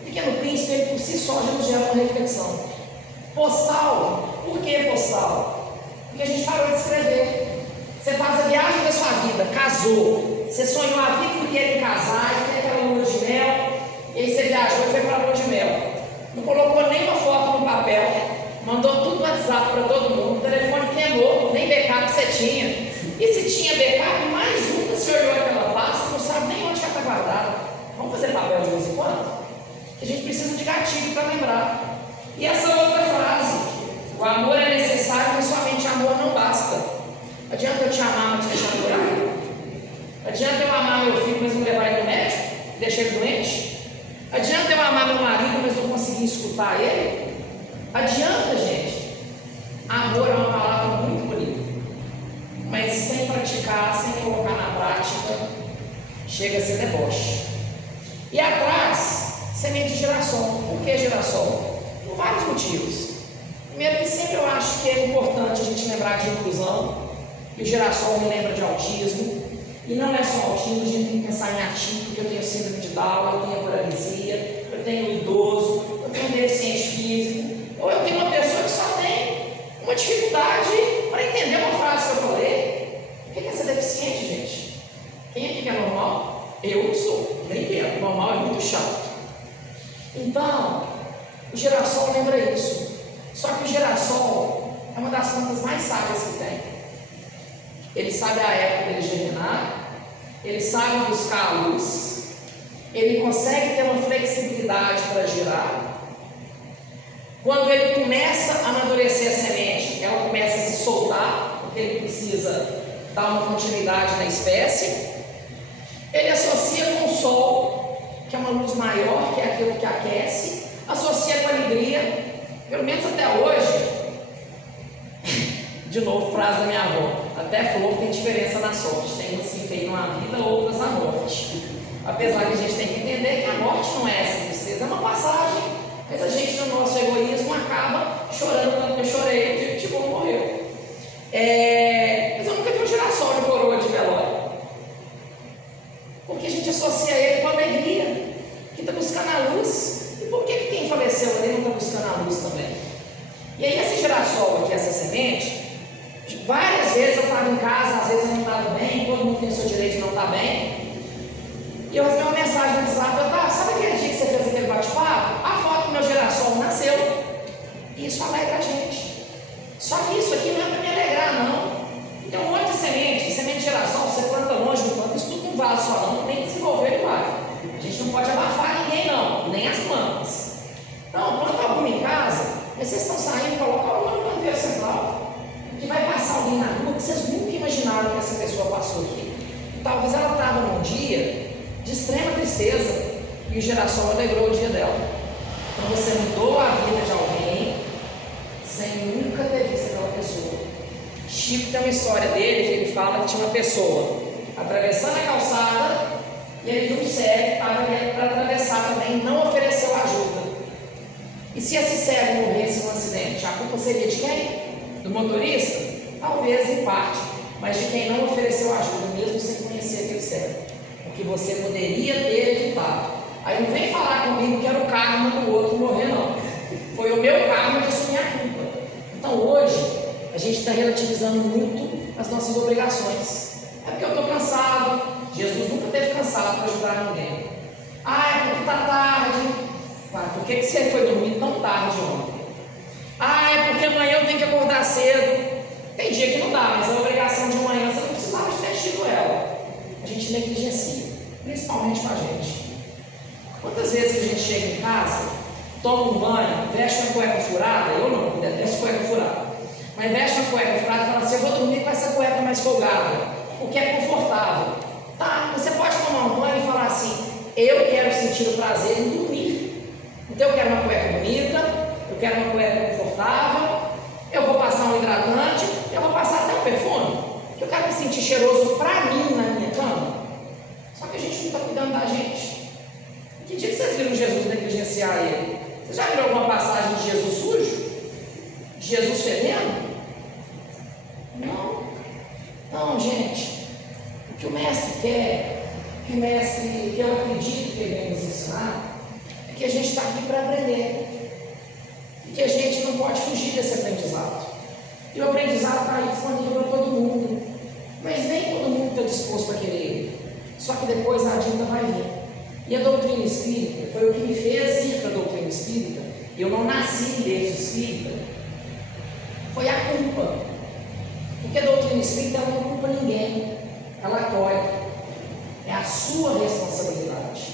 o Pequeno Príncipe, ele por si só já nos gera uma reflexão. Postal, por que postal? Porque a gente parou de escrever. Você faz a viagem da sua vida, casou, você sonhou a vida inteira em casar, e tem aquela lua de mel, e aí você viajou e foi para a lua de mel. Não colocou nenhuma foto no papel, mandou tudo no WhatsApp para todo mundo, o telefone queimou, nem backup você tinha. E se tinha backup, mais um, você olhou aquela pasta, não sabe nem onde está guardada. Vamos fazer papel de vez em quando? Que a gente precisa de gatilho para lembrar. E essa outra frase, o amor é necessário, mas somente amor não basta. Adianta eu te amar, mas te deixar por aí? Adianta eu amar meu filho, mas não levar ele no médico? Deixar ele doente? Adianta eu amar meu marido, mas não conseguir escutar ele? Adianta, gente. Amor é uma palavra muito bonita, mas sem praticar, sem colocar na prática, chega a ser deboche. E atrás, semente de girassol. Por que girassol? Por vários motivos. Primeiro que sempre eu acho que é importante a gente lembrar de inclusão, e o girassol me lembra de autismo, e não é só autismo, a gente tem que pensar em ativo, porque eu tenho síndrome de Down, eu tenho paralisia, eu tenho idoso, eu tenho deficiente físico, ou eu tenho uma pessoa que só tem uma dificuldade para entender uma frase que eu falei. O que é ser deficiente, gente? Quem aqui que é normal? Eu não sou, nem quero, normal é muito chato. Então, o girassol lembra isso. Só que o girassol é uma das plantas mais sábias que tem. Ele sabe a época dele germinar, ele sabe buscar a luz, ele consegue ter uma flexibilidade para girar. Quando ele começa a amadurecer a semente, ela começa a se soltar, porque ele precisa dar uma continuidade na espécie. Ele associa com o sol, que é uma luz maior, que é aquilo que aquece, associa com a alegria, pelo menos até hoje. De novo, frase da minha avó: até flor tem diferença na sorte, tem uns que feiam a vida, outras a morte. Apesar que a gente tem que entender que a morte não é essa tristeza, é uma passagem, mas a gente, no nosso egoísmo, acaba chorando tanto que eu chorei, tipo, morreu. Mas eu nunca vi um girassol de coroa de velório, porque a gente associa ele com a alegria, que está buscando a luz. E por que quem faleceu ali não está buscando a luz também? E aí esse girassol aqui, essa semente, várias vezes eu estava em casa, às vezes eu não estava bem, todo mundo tem o seu direito de não estar bem, e eu recebi uma mensagem no WhatsApp: sabe aquele dia que você fez aquele bate-papo? A foto do meu girassol nasceu. E isso alegra a gente. Só que isso aqui não é para me alegrar, não. Tem um monte de semente de girassol, você planta longe do planta, isso tudo não vale só não, nem desenvolver ele vai. A gente não pode abafar ninguém não, nem as plantas. Então, planta alguma em casa, mas vocês estão saindo, coloca alguma no canteiro central, que vai passar alguém na rua que vocês nunca imaginaram que essa pessoa passou aqui. Talvez ela estava num dia de extrema tristeza e o girassol alegrou o dia dela. Então você mudou a vida de alguém sem nunca ter visto aquela pessoa. Chico tem uma história dele que ele fala que tinha uma pessoa atravessando a calçada e ele viu um cego, estava ali para atravessar também, não ofereceu ajuda. E se esse cego morresse num acidente, a culpa seria de quem? Do motorista? Talvez em parte, mas de quem não ofereceu ajuda, mesmo sem conhecer aquele cego, porque você poderia ter evitado. Aí não vem falar comigo que era o karma do outro morrer, não. Foi o meu karma de assumir a culpa. Então hoje, a gente está relativizando muito as nossas obrigações. É porque eu estou cansado. Jesus nunca esteve cansado para ajudar ninguém. Ah, é porque está tarde. Ah, por que você foi dormir tão tarde ontem? Ah, é porque amanhã eu tenho que acordar cedo. Tem dia que não dá, mas a obrigação de amanhã você não precisava de ter tido ela. A gente negligencia, principalmente com a gente. Quantas vezes que a gente chega em casa, toma um banho, veste uma cueca furada, eu não, detesto cueca furada, mas veste uma cueca furada e fala assim, eu vou dormir com essa cueca mais folgada, porque é confortável. Tá, você pode tomar um banho e falar assim, eu quero sentir o prazer em dormir. Então eu quero uma cueca bonita, eu quero uma cueca confortável, eu vou passar um hidratante, eu vou passar até um perfume, que eu quero me sentir cheiroso pra mim na minha cama. Só que a gente não está cuidando da gente. Que dia que vocês viram Jesus negligenciar ele? Vocês já viram alguma passagem de Jesus sujo? De Jesus fedendo? Não. Não, gente. O que o mestre quer, o que o mestre, que eu acredito que ele vem nos ensinar, é que a gente está aqui para aprender. E que a gente não pode fugir desse aprendizado. E o aprendizado está aí disponível para todo mundo. Mas nem todo mundo está disposto a querer ele. Só que depois a dívida vai vir. E a doutrina espírita foi o que me fez ir para a doutrina espírita. Eu não nasci em berço espírita. Foi a culpa. Porque a doutrina espírita ela não culpa ninguém. Ela acolhe. É a sua responsabilidade.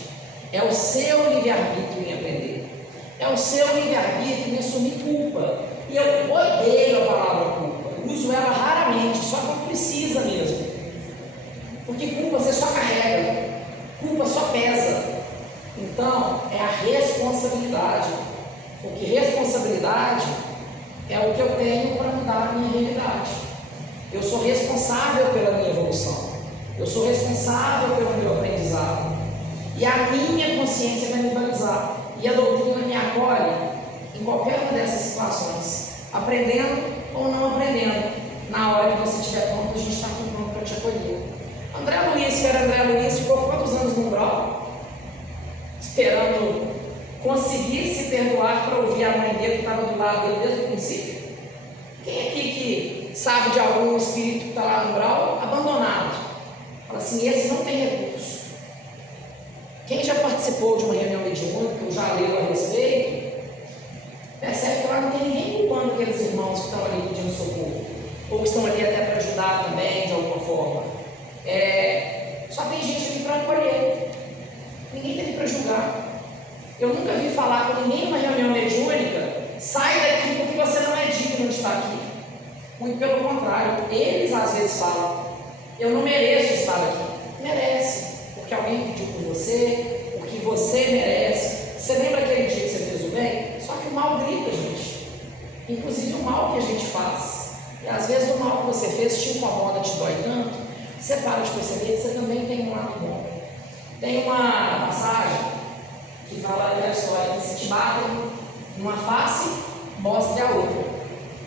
É o seu livre-arbítrio em aprender. É o seu livre-arbítrio em assumir culpa. E eu odeio a palavra culpa. Eu uso ela raramente, só quando precisa mesmo. Porque culpa você só carrega. Culpa só pesa. Então, é a responsabilidade. Porque responsabilidade é o que eu tenho para mudar a minha realidade. Eu sou responsável pela minha evolução. Eu sou responsável pelo meu aprendizado. E a minha consciência vai me balizar. E a doutrina me acolhe em qualquer uma dessas situações. Aprendendo ou não aprendendo. Na hora que você estiver pronto, a gente está aqui pronto para te acolher. André Luiz, que era André Luiz, ficou quantos anos no umbral? Esperando conseguir se perdoar para ouvir a mãe dele que estava do lado dele desde o princípio. Quem aqui que sabe de algum espírito que está lá no umbral abandonado? Fala assim, esse não tem recurso. Quem já participou de uma reunião mediúnica, que eu já leu a respeito, percebe que lá não tem ninguém culpando aqueles irmãos que estão ali pedindo socorro, ou que estão ali até para ajudar também de alguma forma. Só tem gente ali para acolher. Ninguém tem para julgar. Eu nunca vi falar com ninguém numa reunião mediúnica, sai daqui porque você não é digno de estar aqui. Muito pelo contrário, eles às vezes falam, eu não mereço estar aqui. Merece, porque alguém pediu por você, porque você merece. Você lembra aquele dia que você fez o bem? Só que o mal grita, gente. Inclusive o mal que a gente faz. E às vezes o mal que você fez te incomoda, te dói tanto, você para de perceber que você também tem um lado bom. Tem uma passagem que fala da história que se te batem numa face, mostre a outra.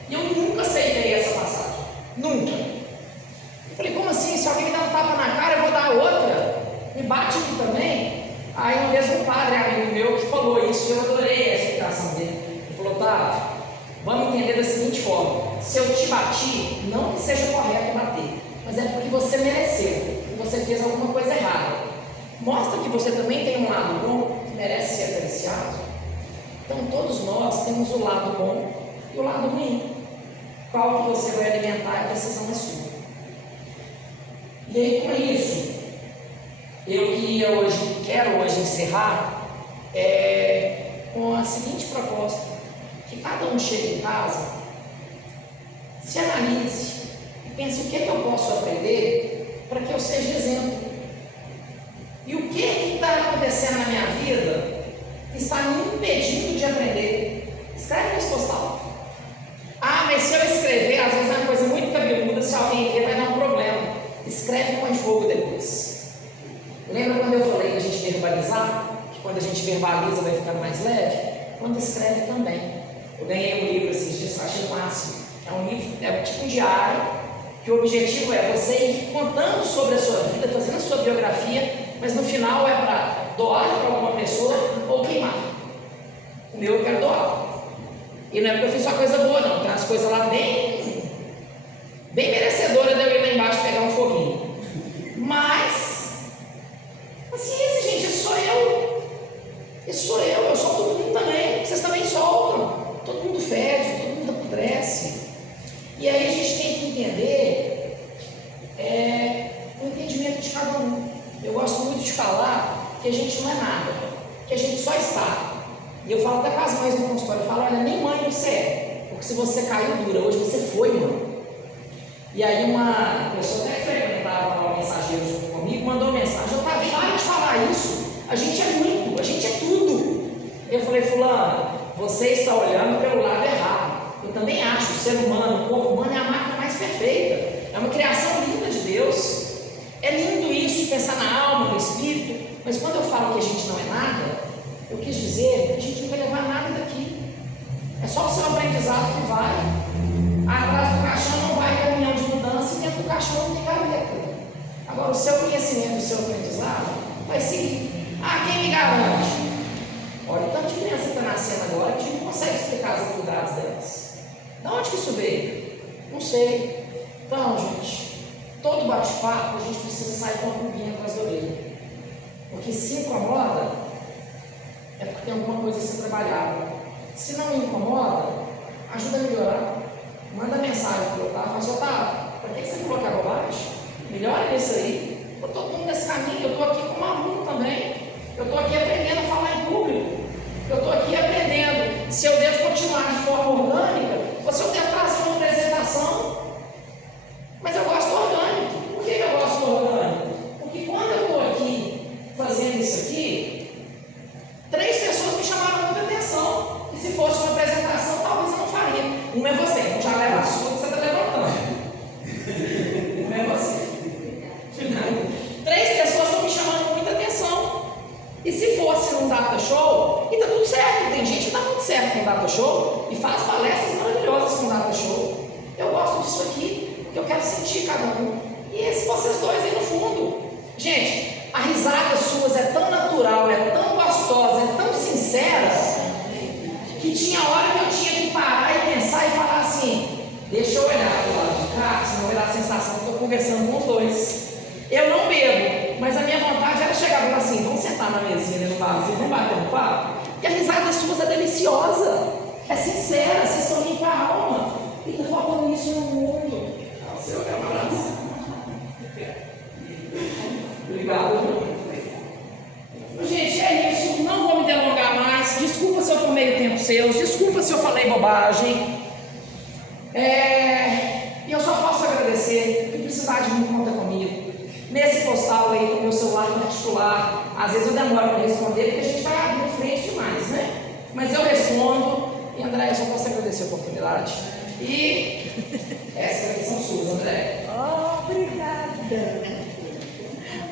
E eu nunca aceitei essa passagem. Nunca. Eu falei, como assim? Se alguém me dá um tapa na cara, eu vou dar outra? Me bate aqui também? Aí uma vez um padre amigo meu que falou isso, eu adorei a explicação dele. Ele falou, tá, vamos entender da seguinte forma. Se eu te bati, não que seja correto bater, mas é porque você mereceu, que você fez alguma coisa errada. Mostra que você também tem um lado bom, que merece ser apreciado. Então todos nós temos o lado bom e o lado ruim. Qual que você vai alimentar, a decisão é sua. E aí com isso, eu quero hoje encerrar com a seguinte proposta, que cada um chegue em casa, se analise e pense o que eu posso aprender para que eu seja exemplo. E o que está acontecendo na minha vida que está me impedindo de aprender? Escreve nesse postal. Ah, mas se eu escrever, às vezes é uma coisa muito cabeluda, se alguém ver vai dar um problema. Escreve e põe fogo depois. Lembra quando eu falei? verbalizar, que quando a gente verbaliza vai ficando mais leve, quando escreve também. Eu ganhei um livro esses dias, eu achei o máximo. É um livro, é tipo um diário, que o objetivo é você ir contando sobre a sua vida, fazendo a sua biografia, mas no final é para doar para alguma pessoa ou queimar. O meu eu quero doar. E não é porque eu fiz só coisa boa, não. Tem umas coisas lá bem merecedoras de eu ir lá embaixo pegar um foguinho. Mas, paciência, gente, esse sou eu. Esse sou eu solto todo mundo também. Vocês também soltam. Todo mundo fede, todo mundo apodrece. E aí a gente tem que entender o entendimento de cada um. Eu gosto muito de falar que a gente não é nada, que a gente só está. E eu falo até com as mães no consultório, eu falo, olha, nem mãe você é, porque se você caiu dura, hoje você foi mãe. E aí uma pessoa até que frequentava lá o mensageiro junto comigo, mandou uma mensagem, para de falar isso, a gente é muito, a gente é tudo. Eu falei, fulano, você está olhando pelo lado errado. Eu também acho, o ser humano, o corpo humano é a máquina mais perfeita, é uma criação linda de Deus. É lindo isso, pensar na alma, no espírito, mas quando eu falo que a gente não é nada, eu quis dizer que a gente não vai levar nada daqui. É só o seu aprendizado que vai. Atrás do caixão não vai caminhão de mudança e dentro do caixão não tem gaveta. Agora o seu conhecimento, o seu aprendizado vai seguir. Ah, quem me garante? Olha o tanto de criança que está nascendo agora que a gente não consegue explicar as atividades delas. De onde que isso veio? Não sei. Então, gente, todo bate-papo a gente precisa sair com a pulguinha atrás da orelha. Porque se incomoda, é porque tem alguma coisa a ser trabalhada. Se não me incomoda, ajuda a melhorar. Manda mensagem para o Otávio, fala assim, Otávio, para que você falou que é bobagem? Melhora isso aí. Eu estou todo nesse caminho, eu estou aqui como aluno também. Eu estou aqui aprendendo a falar em público. Eu estou aqui aprendendo se eu devo continuar de forma orgânica ou se eu devo trazer uma apresentação. Mas eu gosto do orgânico. Por que eu gosto do orgânico? Porque quando eu estou aqui fazendo isso aqui, 3 pessoas me chamaram muita atenção. E se fosse uma apresentação, talvez eu não faria. Uma é você, então já leva a sua que você está levantando. Uma é você. 3 pessoas estão me chamando muita atenção. E se fosse num data show, e está tudo certo, tem gente que dá muito certo com data show e faz palestras maravilhosas com data show. Eu gosto disso aqui, porque eu quero sentir cada um. E esse vocês dois aí no fundo. Gente, a risada suas é tão natural, é tão gostosa, é tão sincera, que tinha hora que eu tinha que parar e pensar e falar assim, deixa eu olhar do lado de cá, senão vai dar a sensação que eu estou conversando com os dois. Eu não bebo, mas a minha vontade era chegar e falar assim, vamos sentar na mesinha no barzinho, vamos bater um papo? E a risada suas é deliciosa, é sincera, vocês são limpa a alma. E está faltando isso no mundo. O seu é uma graça. Obrigado. Gente, é isso. Não vou me delongar mais. Desculpa se eu tomei o tempo seu. Desculpa se eu falei bobagem. E eu só posso agradecer. Se precisar de mim, conta comigo. Nesse postal aí, com o meu celular particular, às vezes eu demoro para responder, porque a gente vai abrir frente demais, né? Mas eu respondo. E André, eu só posso agradecer a oportunidade. E essas aqui são suas, André. Obrigada.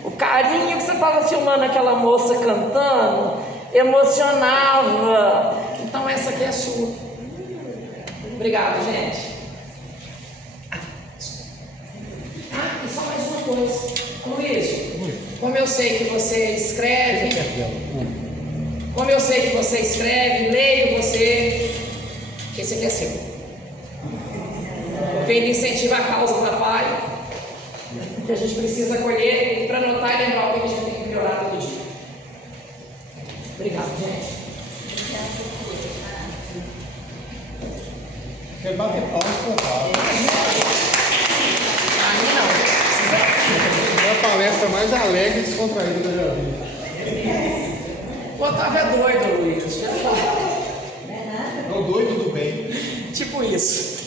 O carinho que você estava filmando aquela moça cantando emocionava. Então essa aqui é sua. Obrigado, gente. E só mais uma coisa. Luiz, como eu sei que você escreve, leio você, esse aqui é seu. Porque ele incentiva a causa do pai, que a gente precisa colher para anotar e lembrar o que a gente tem que melhorar todo dia. Obrigado, gente. Quer bater palmas para o Otávio. É a palestra mais alegre e descontraída que eu já vi. O Otávio é doido, Luiz. Não é nada? É o doido do bem. Tipo isso.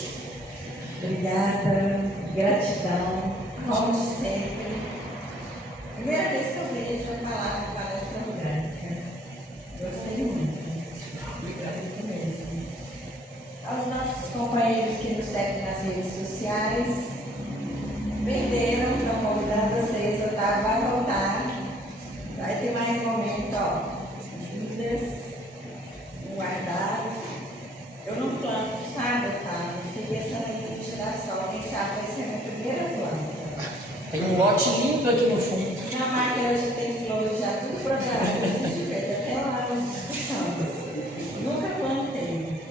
Obrigada, gratidão, volte sempre. Primeira vez que eu vejo a palavra palestra orgânica. Gostei muito. Muito mesmo. Aos nossos companheiros que nos seguem nas redes sociais, venderam, estão convidando vocês, Otávio vai voltar. Vai ter mais momento, ó. pote lindo aqui no fundo. Na máquina já tem flores, já tudo preparado. Até lá na discussão. Nunca plantei.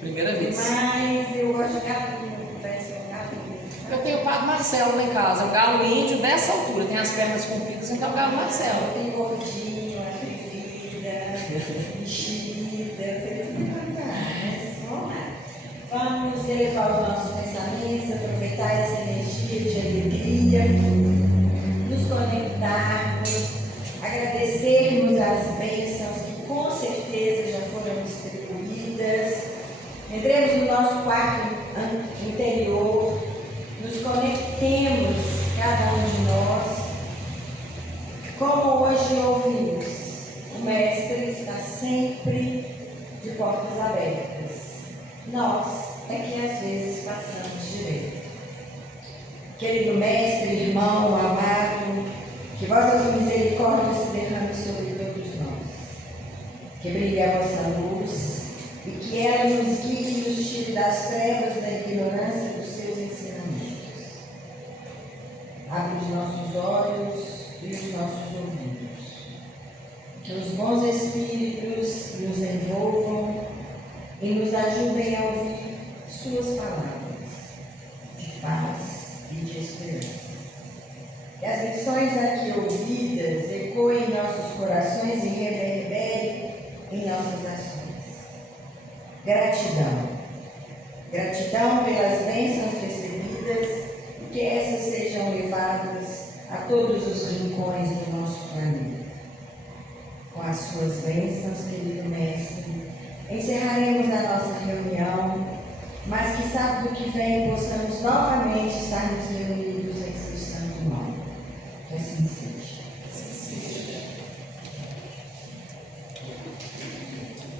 Primeira vez. Mas eu gosto de galinha, vai ser um galinho. Eu tenho o Padre Marcelo lá em casa, um galo índio dessa altura, tem as pernas compridas, então é o galo Marcelo. Tem gordinho, atrevida, mexida, tudo bacana. Vamos lá. Vamos elevar os nossos pensamentos, aproveitar essa energia de alegria, nos conectarmos, agradecermos as bênçãos que com certeza já foram distribuídas. Entremos no nosso quarto interior, nos conectemos, cada um de nós. Como hoje ouvimos, o Mestre está sempre de portas abertas. Nós é que às vezes passamos direito. Querido Mestre, irmão, amado, que vossa misericórdia se derrame sobre todos nós. Que brilhe a vossa luz e que ela nos guie e nos tire das trevas da ignorância dos seus ensinamentos. Abre os nossos olhos e os nossos ouvidos. Que os bons espíritos nos envolvam e nos ajudem a ouvir suas palavras de paz e de esperança. Que as lições aqui ouvidas ecoem em nossos corações e reverberem em nossas ações. Gratidão. Gratidão pelas bênçãos recebidas e que essas sejam levadas a todos os rincões do nosso planeta. Com as suas bênçãos, querido Mestre, encerraremos a nossa reunião, mas que sábado que vem possamos novamente estar nos reunindo